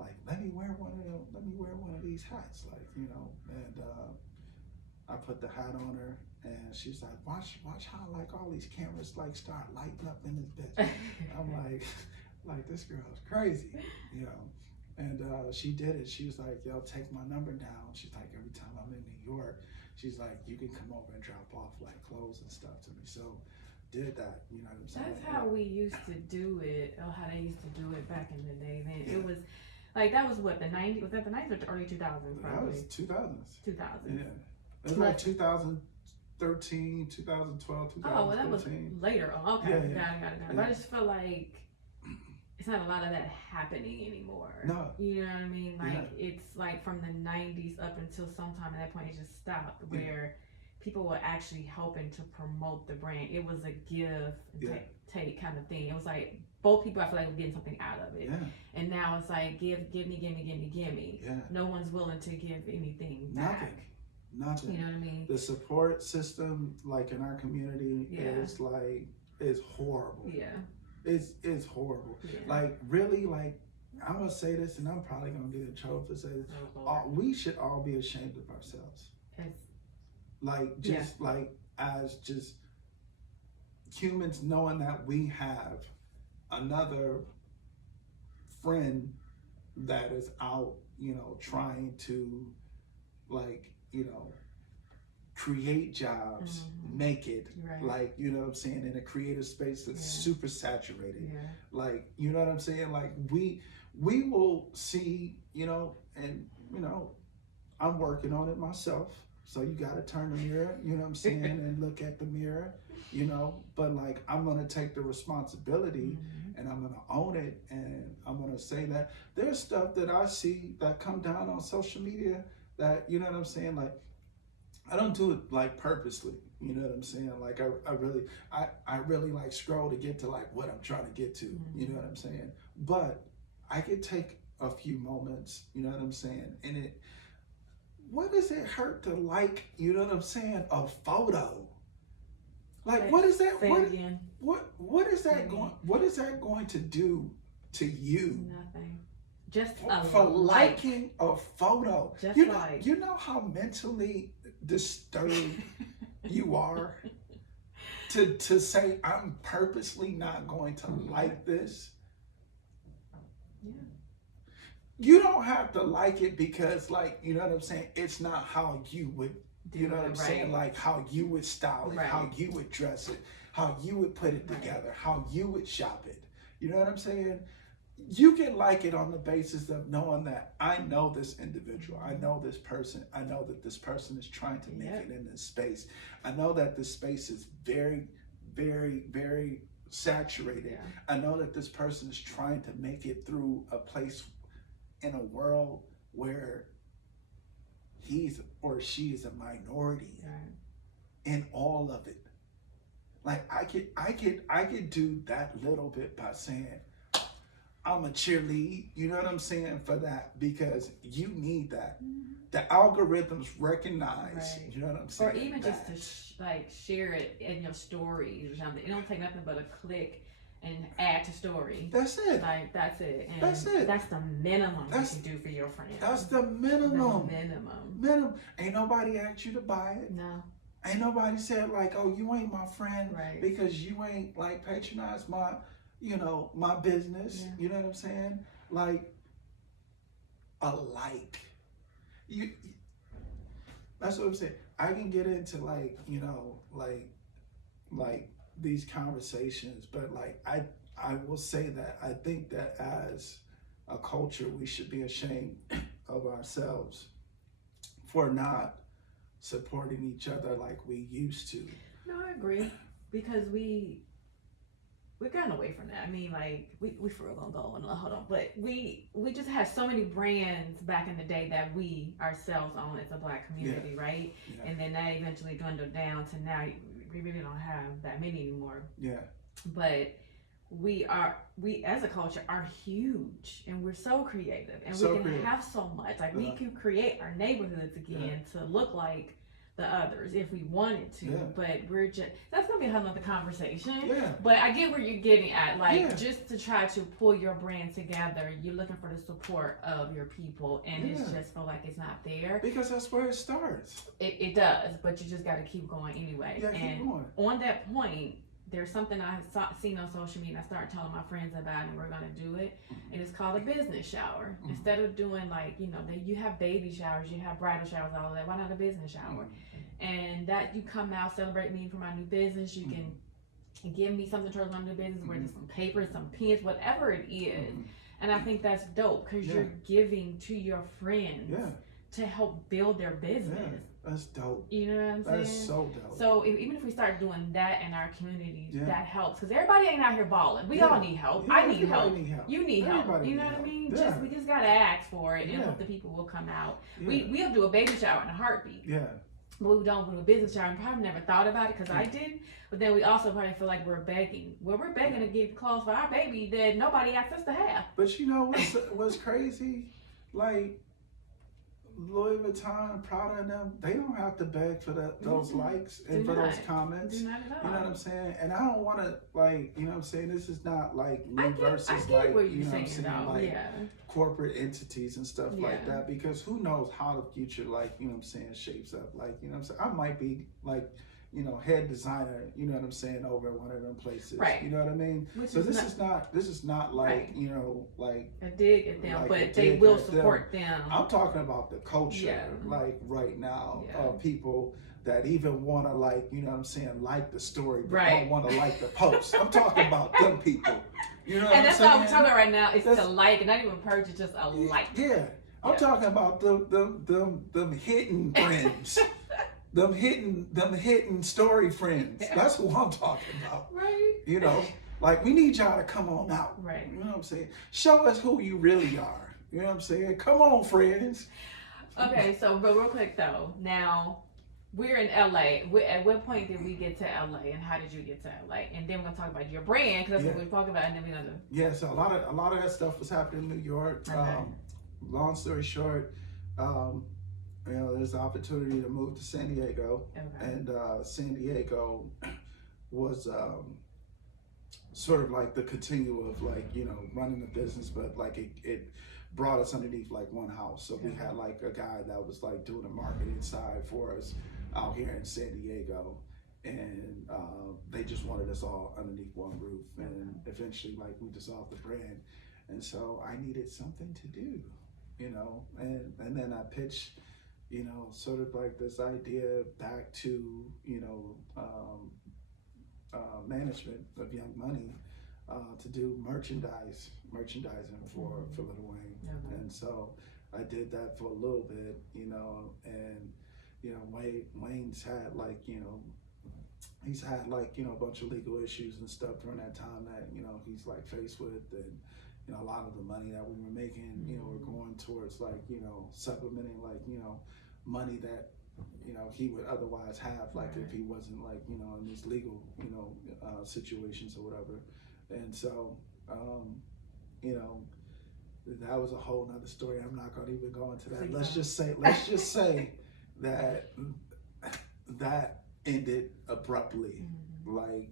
like, let me wear one of these hats, like, and I put the hat on her, and she's like, watch how like all these cameras like start lighting up in this bitch. I'm like this girl's crazy, And she did it. She was like, yo, take my number down. She's like, every time I'm in New York, she's like, you can come over and drop off like clothes and stuff to me. So did that, you know what I'm saying? That's how we used to do it, or how they used to do it back in the day. Man, it was like, that was what, the 90s? Was that the 90s or the early 2000s? Probably. That was 2000s. 2000s. Yeah. It was like 2013, 2012, 2013. Oh, well, that was later. Oh, okay. Yeah, Got it. Yeah. But I just feel like it's not a lot of that happening anymore. No. You know what I mean? Like, it's like from the 90s up until sometime at that point, it just stopped, where people were actually helping to promote the brand. It was a give and take kind of thing. It was like both people, I feel like, were getting something out of it. Yeah. And now it's like, give me. Yeah. No one's willing to give anything back. Nothing. You know what I mean? The support system, like in our community, is horrible. Yeah. It's horrible. Yeah. Like, really, like, I'm gonna say this, and I'm probably gonna get in trouble for saying this. We should all be ashamed of ourselves. Like, just like, as just humans, knowing that we have another friend that is out, trying to, like, create jobs, make it, like, you know what I'm saying, in a creative space that's super saturated. Like, you know what I'm saying? Like, we will see, and, I'm working on it myself. So you got to turn the mirror, you know what I'm saying, and look at the mirror, but like, I'm going to take the responsibility and I'm going to own it. And I'm going to say that there's stuff that I see that come down on social media that, you know what I'm saying? Like, I don't do it like purposely, you know what I'm saying? Like, I really like scroll to get to like what I'm trying to get to, you know what I'm saying? But I could take a few moments, you know what I'm saying? And what does it hurt to like, you know what I'm saying, a photo? Like, what is that? What is that going to do to you? Nothing. Just for liking a photo. Just you know how mentally disturbed you are to say, I'm purposely not going to like this. Yeah. You don't have to like it because, like, you know what I'm saying, it's not how you would, you know what I'm saying, like how you would style it, how you would dress it, how you would put it together, how you would shop it. You know what I'm saying? You can like it on the basis of knowing that I know this individual, I know this person, I know that this person is trying to make it in this space. I know that this space is very, very, very saturated. Yeah. I know that this person is trying to make it through a place in a world where he's or she is a minority in all of it. Like I could do that little bit by saying I'm a cheerlead, you know what I'm saying, for that, because you need that. The algorithms recognize, you know what I'm saying? Or even just to like share it in your stories or something. It don't take nothing but a click and add to story. That's it. Like, that's it. And that's it. That's the minimum you should do for your friends. That's the minimum. The minimum. Minimum. Ain't nobody asked you to buy it. No. Ain't nobody said like, oh, you ain't my friend because you ain't like patronize my, you know, my business. Yeah. You know what I'm saying? Like, you. That's what I'm saying. I can get into like, you know, like these conversations, but like I will say that I think that as a culture we should be ashamed of ourselves for not supporting each other like we used to. No, I agree, because we've gotten away from that. I mean, like we for real gonna go and hold on, but we just had so many brands back in the day that we ourselves own as a Black community, right? Yeah. And then that eventually dwindled down to now we really don't have that many anymore. Yeah. But we as a culture are huge, and we're so creative, and we can have so much. Like we can create our neighborhoods again to look like the others if we wanted to, but we're just, that's gonna be a whole nother conversation. Yeah. But I get where you're getting at, like just to try to pull your brand together, you're looking for the support of your people, and it's just feel like it's not there. Because that's where it starts. It does, but you just gotta keep going anyway. Yeah, and keep going. On that point, there's something I seen on social media, and I started telling my friends about it, and we're gonna do it. And it's called a business shower. Instead of doing like, you know, you have baby showers, you have bridal showers, all of that. Why not a business shower? And that you come out, celebrate me for my new business. You can give me something towards my new business, whether it's some paper, some pens, whatever it is. And I think that's dope, because you're giving to your friends to help build their business. That's dope. You know what I'm saying? That's so dope. So even if we start doing that in our community, that helps, because everybody ain't out here balling. We all need help. I need help. You need help. You know what I mean? We just gotta ask for it, and hope the people will come out. We'll do a baby shower in a heartbeat. Yeah. But we don't do a business shower. And probably never thought about it, because I didn't. But then we also probably feel like we're begging. Well, we're begging to get clothes for our baby that nobody asked us to have. But you know what's crazy? Like, Louis Vuitton, Prada, and them, they don't have to beg for those likes and for those comments. Do not at all. You know what I'm saying? And I don't want to, like, you know what I'm saying? This is not like me versus like, you know what I'm saying? Like corporate entities and stuff like that, because who knows how the future, like, you know what I'm saying, shapes up. Like, you know what I'm saying? I might be like, you know, head designer, you know what I'm saying, over at one of them places. Right. You know what I mean? So this is not like, you know, like a dig at them, like, but they will support them. I'm talking about the culture, like right now, of people that even want to, like, you know what I'm saying, like the story, but don't want to like the post. I'm talking about them people. You know what I'm saying? And that's all we're talking about right now, is to like, not even purchase, just a like. Yeah. I'm talking about them hidden friends. Them hidden story friends. That's who I'm talking about. Right. You know, like, we need y'all to come on out. Right. You know what I'm saying? Show us who you really are. You know what I'm saying? Come on, friends. Okay, so but real quick though, now we're in LA. At what point did we get to LA, and how did you get to LA? And then we're gonna talk about your brand, because that's what we're talking about, and then we're gonna. Yeah, so a lot of that stuff was happening in New York. Okay. Long story short, you know, there's the opportunity to move to San Diego, and San Diego was sort of like the continuum of, like, you know, running the business, but like it brought us underneath like one house. So we had like a guy that was like doing the marketing side for us out here in San Diego, and they just wanted us all underneath one roof, and eventually like we dissolved the brand, and so I needed something to do, you know, and then I pitched, you know, sort of like this idea back to, you know, management of Young Money, to do merchandising for Lil Wayne. Okay. And so I did that for a little bit, and Wayne's had like he's had like a bunch of legal issues and stuff during that time that he's like faced with, and a lot of the money that we were making were going towards like supplementing like money that he would otherwise have like if he wasn't like in these legal situations or whatever. And so that was a whole nother story. I'm not going to even go into that. Let's just say that that ended abruptly, like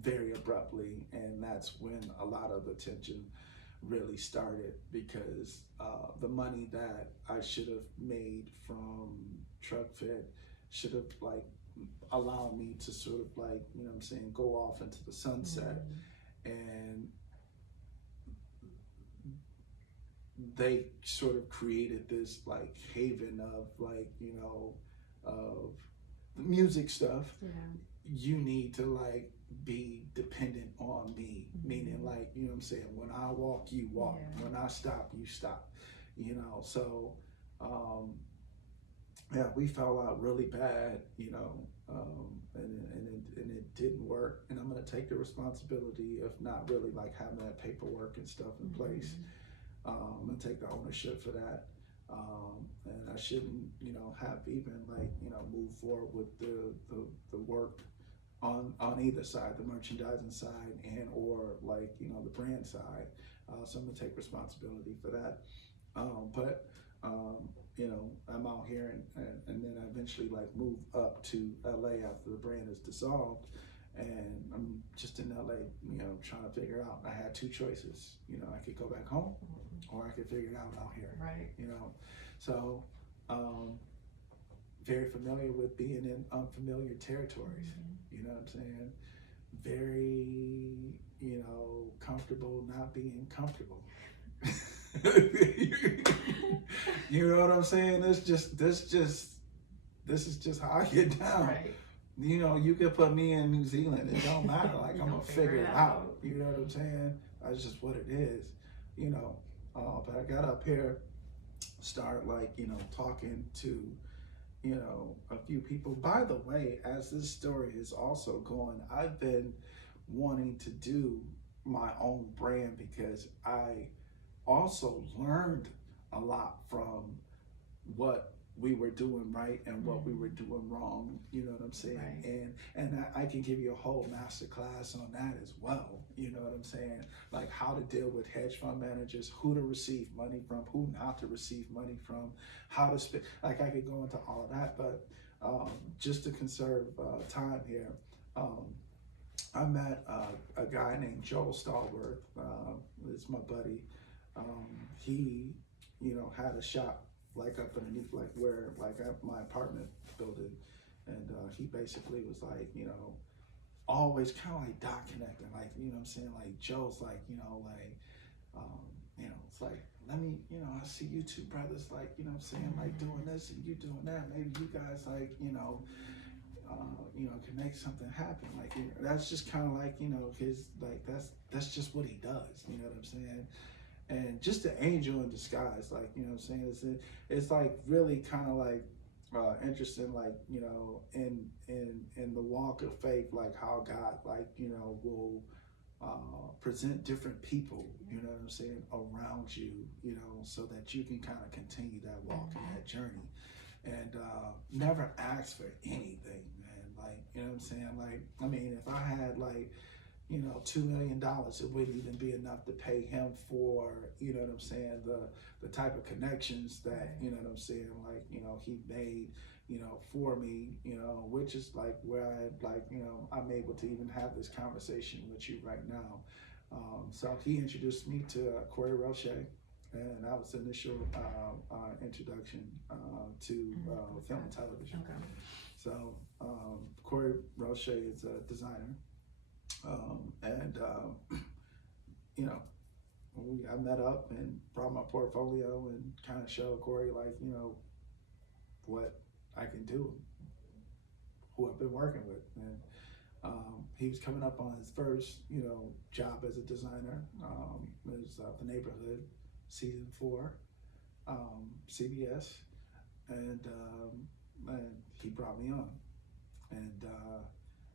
very abruptly, and that's when a lot of the tension really started, because the money that I should have made from Truck Fit should have like allowed me to sort of like go off into the sunset. And they sort of created this like haven of like of music stuff. You need to like be dependent on me, meaning like when I walk you walk, when I stop you stop, so we fell out really bad, and it didn't work, and I'm going to take the responsibility of not really like having that paperwork and stuff in place. I'm going to take the ownership for that. And I shouldn't, have even like, move forward with the work on either side, the merchandising side and or like, the brand side. So I'm gonna take responsibility for that. But I'm out here and then I eventually like move up to LA after the brand is dissolved. And I'm just in LA, trying to figure out. I had two choices. I could go back home, or I could figure it out here. Right. So very familiar with being in unfamiliar territories. You know what I'm saying? Very, comfortable not being comfortable. You know what I'm saying? This is just how I get down. Right. You could put me in New Zealand. It don't matter. Like I'm gonna figure it out. You know what I'm saying? That's just what it is. But I got up here, start like talking to a few people. By the way, as this story is also going, I've been wanting to do my own brand because I also learned a lot from what we were doing right and what we were doing wrong, you know what I'm saying? Right. And I can give you a whole master class on that as well, you know what I'm saying? Like how to deal with hedge fund managers, who to receive money from, who not to receive money from, how to spend, like I could go into all of that, but just to conserve time here, I met a guy named Joel Stallworth, it's my buddy. He, had a shop like up underneath, like where, like at my apartment building, and he basically was like, always kind of like dot connecting, like, what I'm saying, like Joe's like, it's like, let me, I see you two brothers, like, what I'm saying, like doing this and you doing that, maybe you guys like, can make something happen, like, that's just kind of like, his, like, that's just what he does, you know what I'm saying? And just an angel in disguise, like, what I'm saying, it's like really kind of like interesting, like, in the walk of faith, like how God, like, will present different people, you know what I'm saying, around you, so that you can kind of continue that walk and that journey, and never ask for anything, man, like, you know what I'm saying, like, I mean, if I had like, $2 million, it wouldn't even be enough to pay him for, you know what I'm saying, the type of connections that, you know what I'm saying, like, he made, for me, which is like where I, like, I'm able to even have this conversation with you right now. So he introduced me to Corey Roche, and that was the initial introduction to film and television. Okay. So Corey Roche is a designer. I met up and brought my portfolio and kind of showed Corey, like, what I can do, who I've been working with. And He was coming up on his first, job as a designer. It was The Neighborhood, season 4, CBS, and he brought me on, and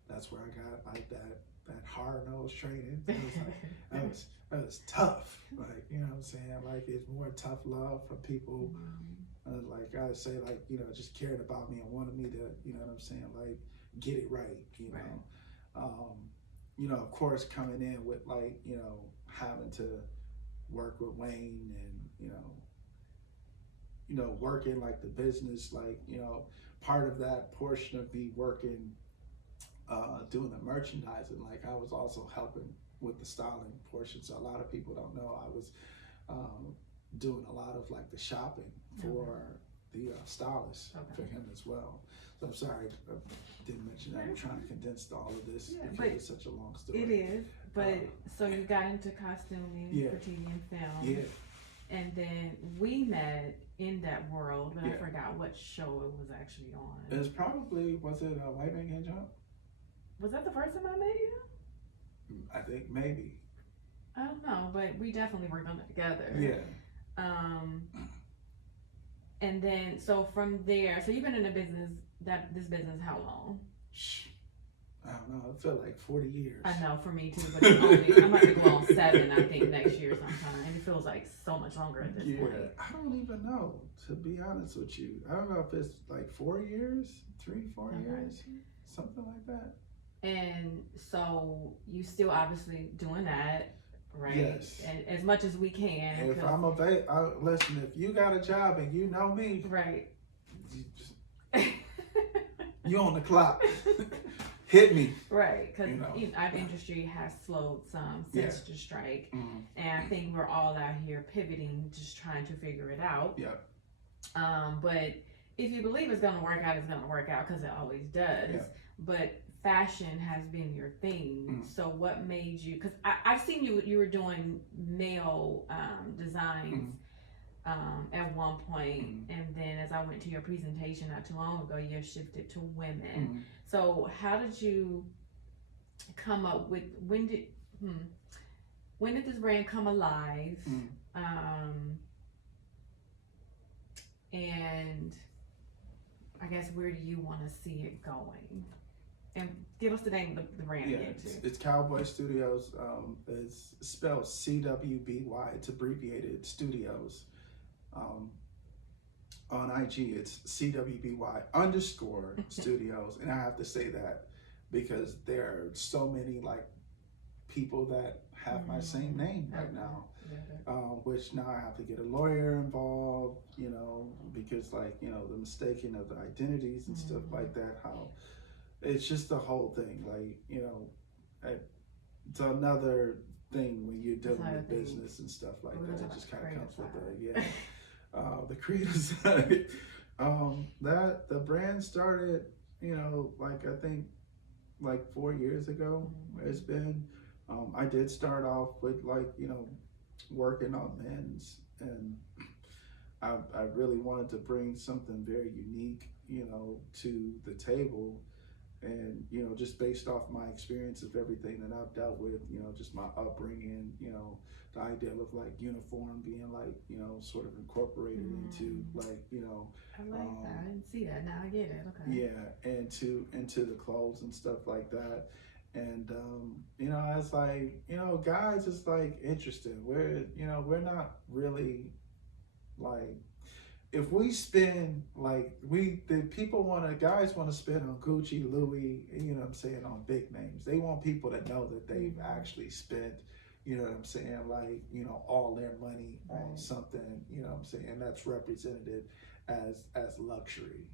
that's where I got like that hard nosed training. It was like, that was tough. Like, you know what I'm saying? Like, it's more tough love from people. Like I would say, like, just cared about me and wanted me to, you know what I'm saying? Like, get it right, of course, coming in with like, having to work with Wayne and, working like the business, like, part of that portion of me working, doing the merchandising, like I was also helping with the styling portion. So a lot of people don't know I was doing a lot of like the shopping for the stylist for him as well. So I'm sorry I didn't mention that. I'm trying to condense all of this because it's such a long story. It is, but so you got into costuming for TV and film. Yeah. And then we met in that world, but I forgot what show it was actually on. It was probably, was it White Man Can't Jump? Was that the first time I met you? I think maybe. I don't know, but we definitely worked on it together. Yeah. And then, so from there, so you've been in this business how long? I don't know, I feel like 40 years. I know, for me too, but I'm about to go on 7, I think, next year sometime. And it feels like so much longer at this point. I don't even know, to be honest with you. I don't know if it's like 4 years, 3-4 years, something like that. And so you still obviously doing that, right? Yes. And as much as we can. And if I'm listen, if you got a job and you know me, right? You on the clock. Hit me. Right, because our industry has slowed some since the strike. And I think we're all out here pivoting, just trying to figure it out. Yep. But if you believe it's going to work out, it's going to work out, because it always does. Yep. But fashion has been your thing. So what made you, because I've seen you were doing male designs at one point, and then as I went to your presentation not too long ago, you shifted to women. So how did you come up with, when did this brand come alive? And I guess, where do you want to see it going? And give us the name of the brand again, too. It's CWBY Studios. It's spelled CWBY. It's abbreviated Studios. On IG, it's CWBY_ Studios. And I have to say that because there are so many like people that have my same name right now. Which now I have to get a lawyer involved, because like, the mistaking of the identities and stuff like that, how it's just the whole thing, like, it's another thing when you're dealing with business and stuff like that. It just kind of comes with the creative side. That the brand started, like I think like 4 years ago. It's been, I did start off with like, working on men's, and I really wanted to bring something very unique, to the table. And, just based off my experience of everything that I've dealt with, just my upbringing, the idea of like uniform being like, sort of incorporated into like, I like that. I didn't see that. Now I get it. Okay. Yeah, into the clothes and stuff like that. And, I was like, guys, it's like interesting. We're not really like, if we spend like, guys want to spend on Gucci, Louis, on big names. They want people to know that they've actually spent, like, all their money on something, and that's represented as luxury,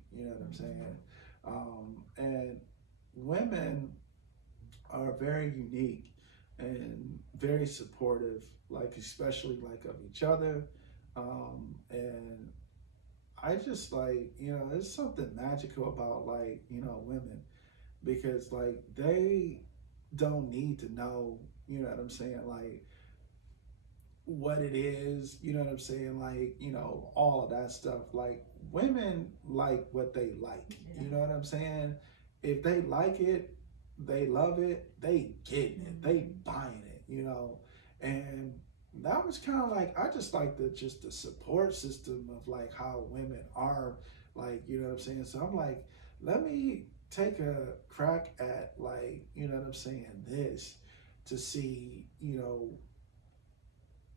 and women are very unique and very supportive, like especially like of each other, and I just like, there's something magical about like, women, because like they don't need to know, like what it is, like, all of that stuff. Like women like what they like, if they like it, they love it, they getting it, they buying it, you know. And that was kind of like, I just like the support system of like how women are, like, you know what I'm saying. So I'm like, let me take a crack at, like, you know what I'm saying, this, to see, you know,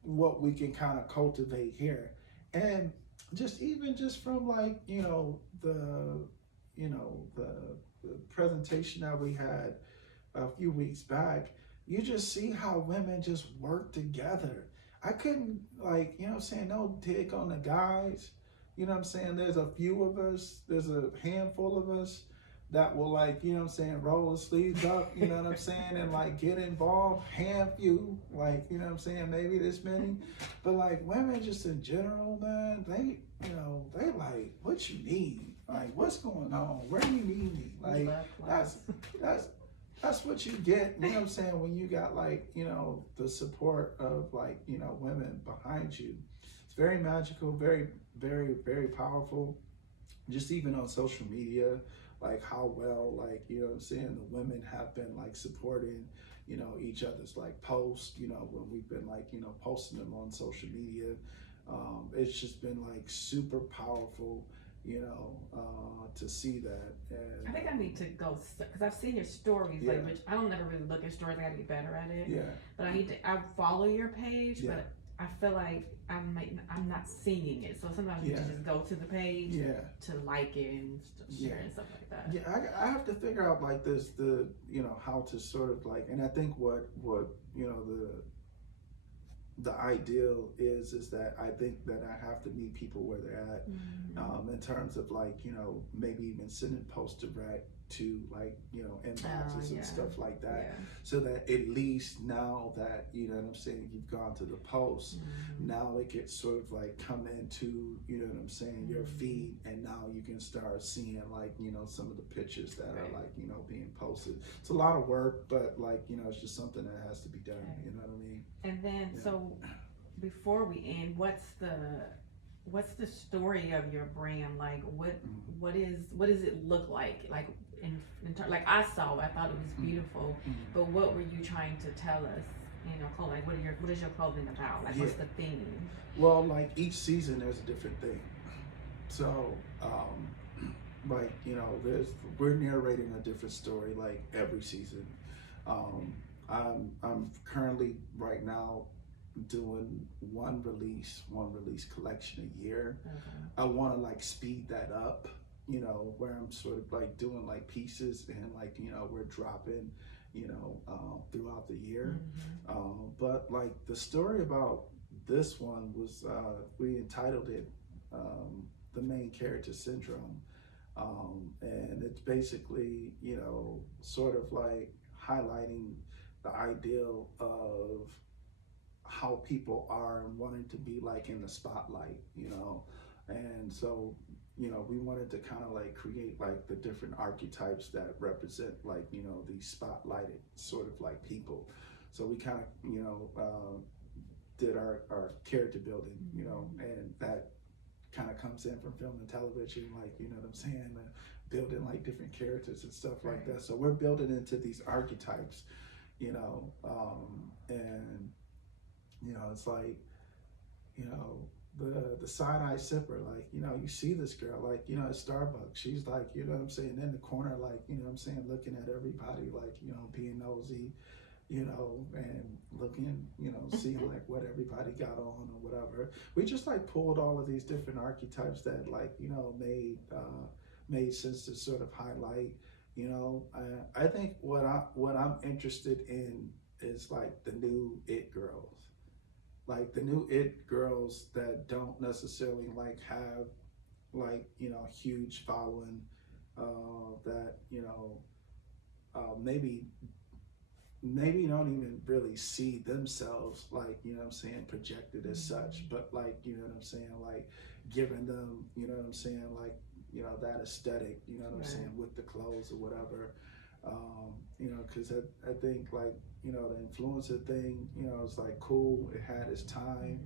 what we can kind of cultivate here. And just even just from, like, the presentation that we had a few weeks back, you just see how women just work together. I couldn't, like, you know what I'm saying, no dig on the guys. You know what I'm saying? There's a few of us, there's a handful of us that will, like, you know what I'm saying, roll the sleeves up, you know what I'm saying, and like get involved, few, like, you know what I'm saying, maybe this many. But like women just in general, man, they, you know, they like, what you need? Like, what's going on? Where do you need me? Like, that's that's that's what you get, you know what I'm saying, when you got, like, you know, the support of, like, you know, women behind you. It's very magical, very, very, very powerful. Just even on social media, like how well, like, you know what I'm saying, the women have been like supporting, you know, each other's like posts, you know, when we've been like, you know, posting them on social media. It's just been like super powerful, you know, to see that. And I think I need to go because I've seen your stories, yeah, like, which I don't never really look at stories. I gotta get better at it. yeah, But I follow your page, yeah, but I feel like I'm not seeing it. So sometimes you yeah, just go to the page yeah, to like it and yeah. share and stuff like that. Yeah, I have to figure out like this, the, you know, how to sort of like, and I think what you know, the ideal is that I think that I have to meet people where they're at, in terms of, like, you know, maybe even sending post direct to, like, you know, inboxes and stuff like that, so that at least now that, you know what I'm saying, you've gone to the post, now it gets sort of like come into, you know what I'm saying, your feed, and now you can start seeing, like, you know, some of the pictures that are, like, you know, being posted. It's a lot of work, but, like, you know, it's just something that has to be done, you know what I mean. And then so before we end, what's the story of your brand? Like, what does it look like? Like, like, I saw it, I thought it was beautiful, but what were you trying to tell us? You know, like, what is your clothing about? Like, what's the theme? Well, like, each season there's a different thing. So, like, you know, we're narrating a different story like every season. I'm currently right now doing one release collection a year. I want to like speed that up, you know, where I'm sort of like doing like pieces, and like, you know, we're dropping, you know, throughout the year. But like the story about this one was, we entitled it, the main character syndrome. And it's basically, you know, sort of like highlighting the ideal of how people are and wanting to be like in the spotlight, you know. And so, you know, we wanted to kind of like create like the different archetypes that represent, like, you know, these spotlighted sort of like people. So we kind of, you know, did our character building, you know, and that kind of comes in from film and television, like, you know what I'm saying, building like different characters and stuff like that. So we're building into these archetypes, you know, and, you know, it's like, you know, the side-eye sipper, like, you know, you see this girl, like, you know, at Starbucks, she's like, you know what I'm saying, in the corner, like, you know what I'm saying, looking at everybody, like, you know, being nosy, you know, and looking, you know, seeing like what everybody got on or whatever. We just like pulled all of these different archetypes that, like, you know, made sense to sort of highlight, you know. I think what I'm interested in is like the new it girls, like the new it girls that don't necessarily like have, like, you know, huge following, that, you know, maybe don't even really see themselves, like, you know what I'm saying, projected as such, but like, you know what I'm saying, like giving them, you know what I'm saying, like, you know, that aesthetic, you know what I'm saying, with the clothes or whatever. You know, because I think, like, you know, the influencer thing, you know, it's like cool, it had its time,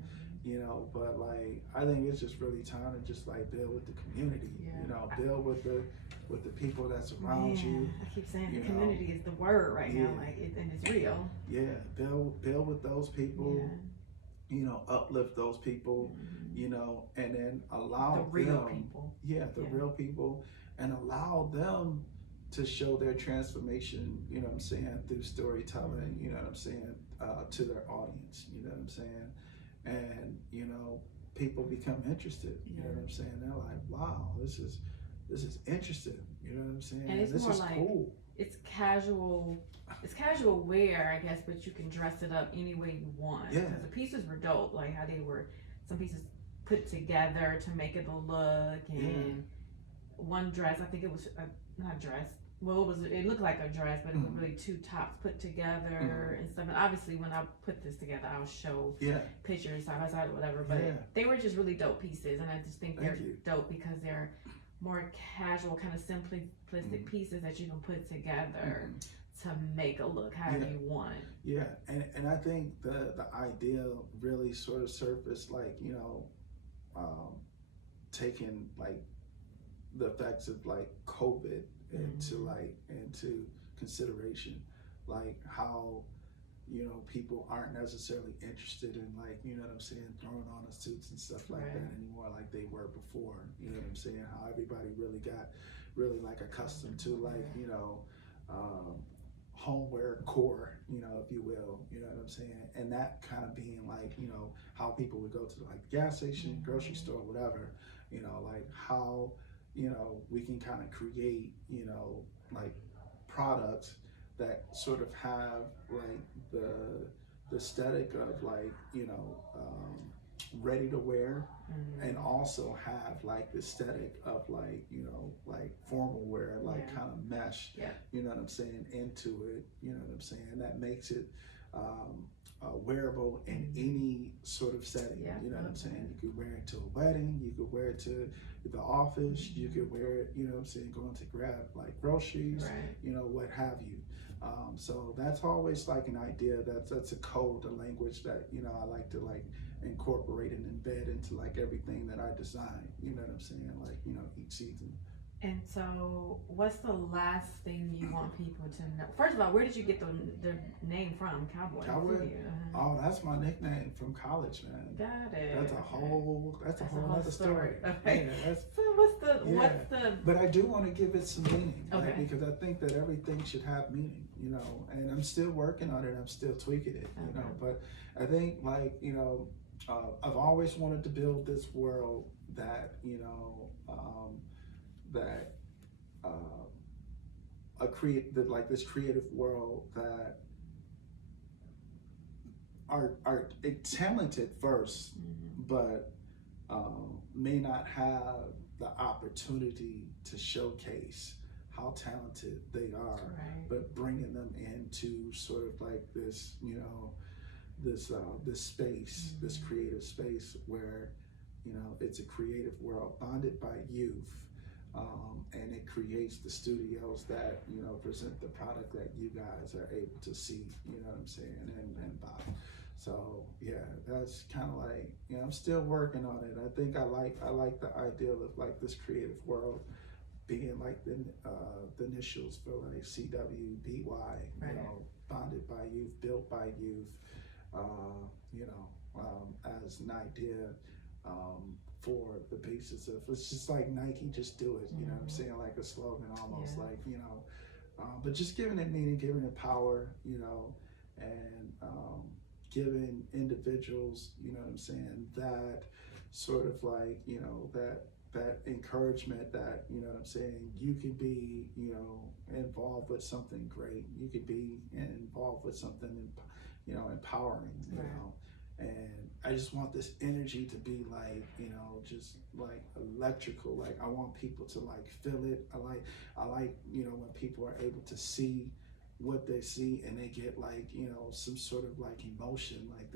you know, but like I think it's just really time to just like build with the community, you know, build with the people that's around you. I keep saying you the know. community is the word right now, Yeah. like and it's real. Yeah, build with those people, Yeah. you know, uplift those people, Mhm. you know, and then The allow real them, people. the Yeah. real people, and allow them to show their transformation, you know what I'm saying, through storytelling, you know what I'm saying, to their audience, you know what I'm saying, and, you know, people become interested, you know what I'm saying, they're like, wow, this is interesting, you know what I'm saying, And it's this more is like cool. it's casual wear, I guess, but you can dress it up any way you want. Yeah. Because the pieces were dope, like how they were some pieces put together to make it a look, and one dress, I think it was not a dress. Well, it looked like a dress, but it was really two tops put together and stuff. And obviously, when I put this together, I'll show pictures side by side or whatever. But they were just really dope pieces, and I just think they're dope because they're more casual, kind of simplistic pieces that you can put together to make a look however you want. Yeah, and I think the idea really sort of surfaced, like, you know, taking like the effects of like COVID into consideration, like how, you know, people aren't necessarily interested in, like, you know what I'm saying, throwing on the suits and stuff like that anymore like they were before, you know what I'm saying, how everybody really got like accustomed to, like, you know, homeware core, you know, if you will, you know what I'm saying, and that kind of being like, you know, how people would go to like gas station, grocery store, whatever, you know, like how, you know, we can kind of create, you know, like products that sort of have like the aesthetic of, like, you know, ready to wear, and also have like the aesthetic of, like, you know, like formal wear, like kind of mesh, you know what I'm saying, into it, you know what I'm saying, that makes it wearable in any sort of setting, you know what I'm saying, you could wear it to a wedding, you could wear it to the office, you could wear it, you know what I'm saying, going to grab like groceries, you know, what have you. So that's always like an idea, that's a code, a language that, you know, I like to like incorporate and embed into like everything that I design, you know what I'm saying, like, you know, each season. And so, what's the last thing you want people to know? First of all, where did you get the name from, Cowboy? Cowboy? Oh, that's my nickname from college, man. Got it. That's a whole other story. Okay. Yeah, so what's the? But I do want to give it some meaning, okay, right? Because I think that everything should have meaning, you know. And I'm still working on it. I'm still tweaking it, you know. But I think, like, you know, I've always wanted to build this world that, you know, that like this creative world that are talented first, but may not have the opportunity to showcase how talented they are, but bringing them into sort of like this, you know, this space, this creative space where, you know, it's a creative world bonded by youth, and it creates the studios that, you know, present the product that you guys are able to see, you know what I'm saying, and buy. So yeah, that's kind of like, you know, I'm still working on it. I think I like the idea of like this creative world being like the initials for like CWBY, you know, bonded by youth, built by youth, you know, as an idea for the basis of, it's just like Nike, just do it, you know what I'm saying, like a slogan almost, like, you know, but just giving it meaning, giving it power, you know, and giving individuals, you know what I'm saying, that sort of like, you know, that encouragement that, you know what I'm saying, you could be, you know, involved with something great, you could be involved with something, you know, empowering, you know, and I just want this energy to be like, you know, just like electrical, like I want people to like feel it. I like, you know, when people are able to see what they see and they get like, you know, some sort of like emotion, like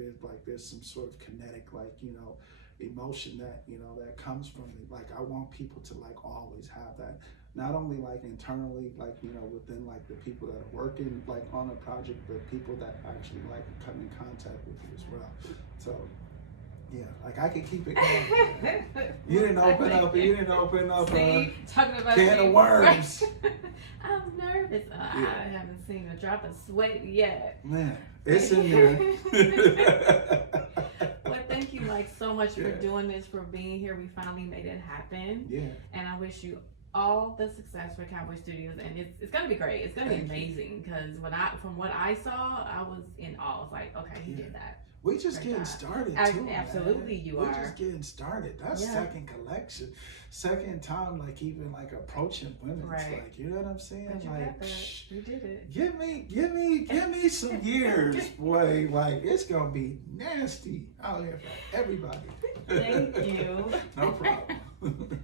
there's some sort of kinetic, like, you know, emotion that, you know, that comes from it. Like I want people to like always have that, not only like internally, like, you know, within like the people that are working like on a project, but people that actually like come in contact with you as well. So Yeah, like I can keep it going. You didn't open up. You didn't open up. See, talking about can of worms. I'm nervous. I haven't seen a drop of sweat yet. Man, it's in there. Well, thank you like so much for doing this, for being here. We finally made it happen. Yeah. And I wish you all the success for CWBY Studios, and it's gonna be great. It's gonna be amazing because from what I saw, I was in awe. I was like, okay, he did that. We just getting started too. Absolutely, man. We're just getting started. That's second collection, second time like even like approaching women. Right. Like, you know what I'm saying? But you like, got that. You did it. Give me some years, boy. Like it's gonna be nasty out here for everybody. Thank you. No problem.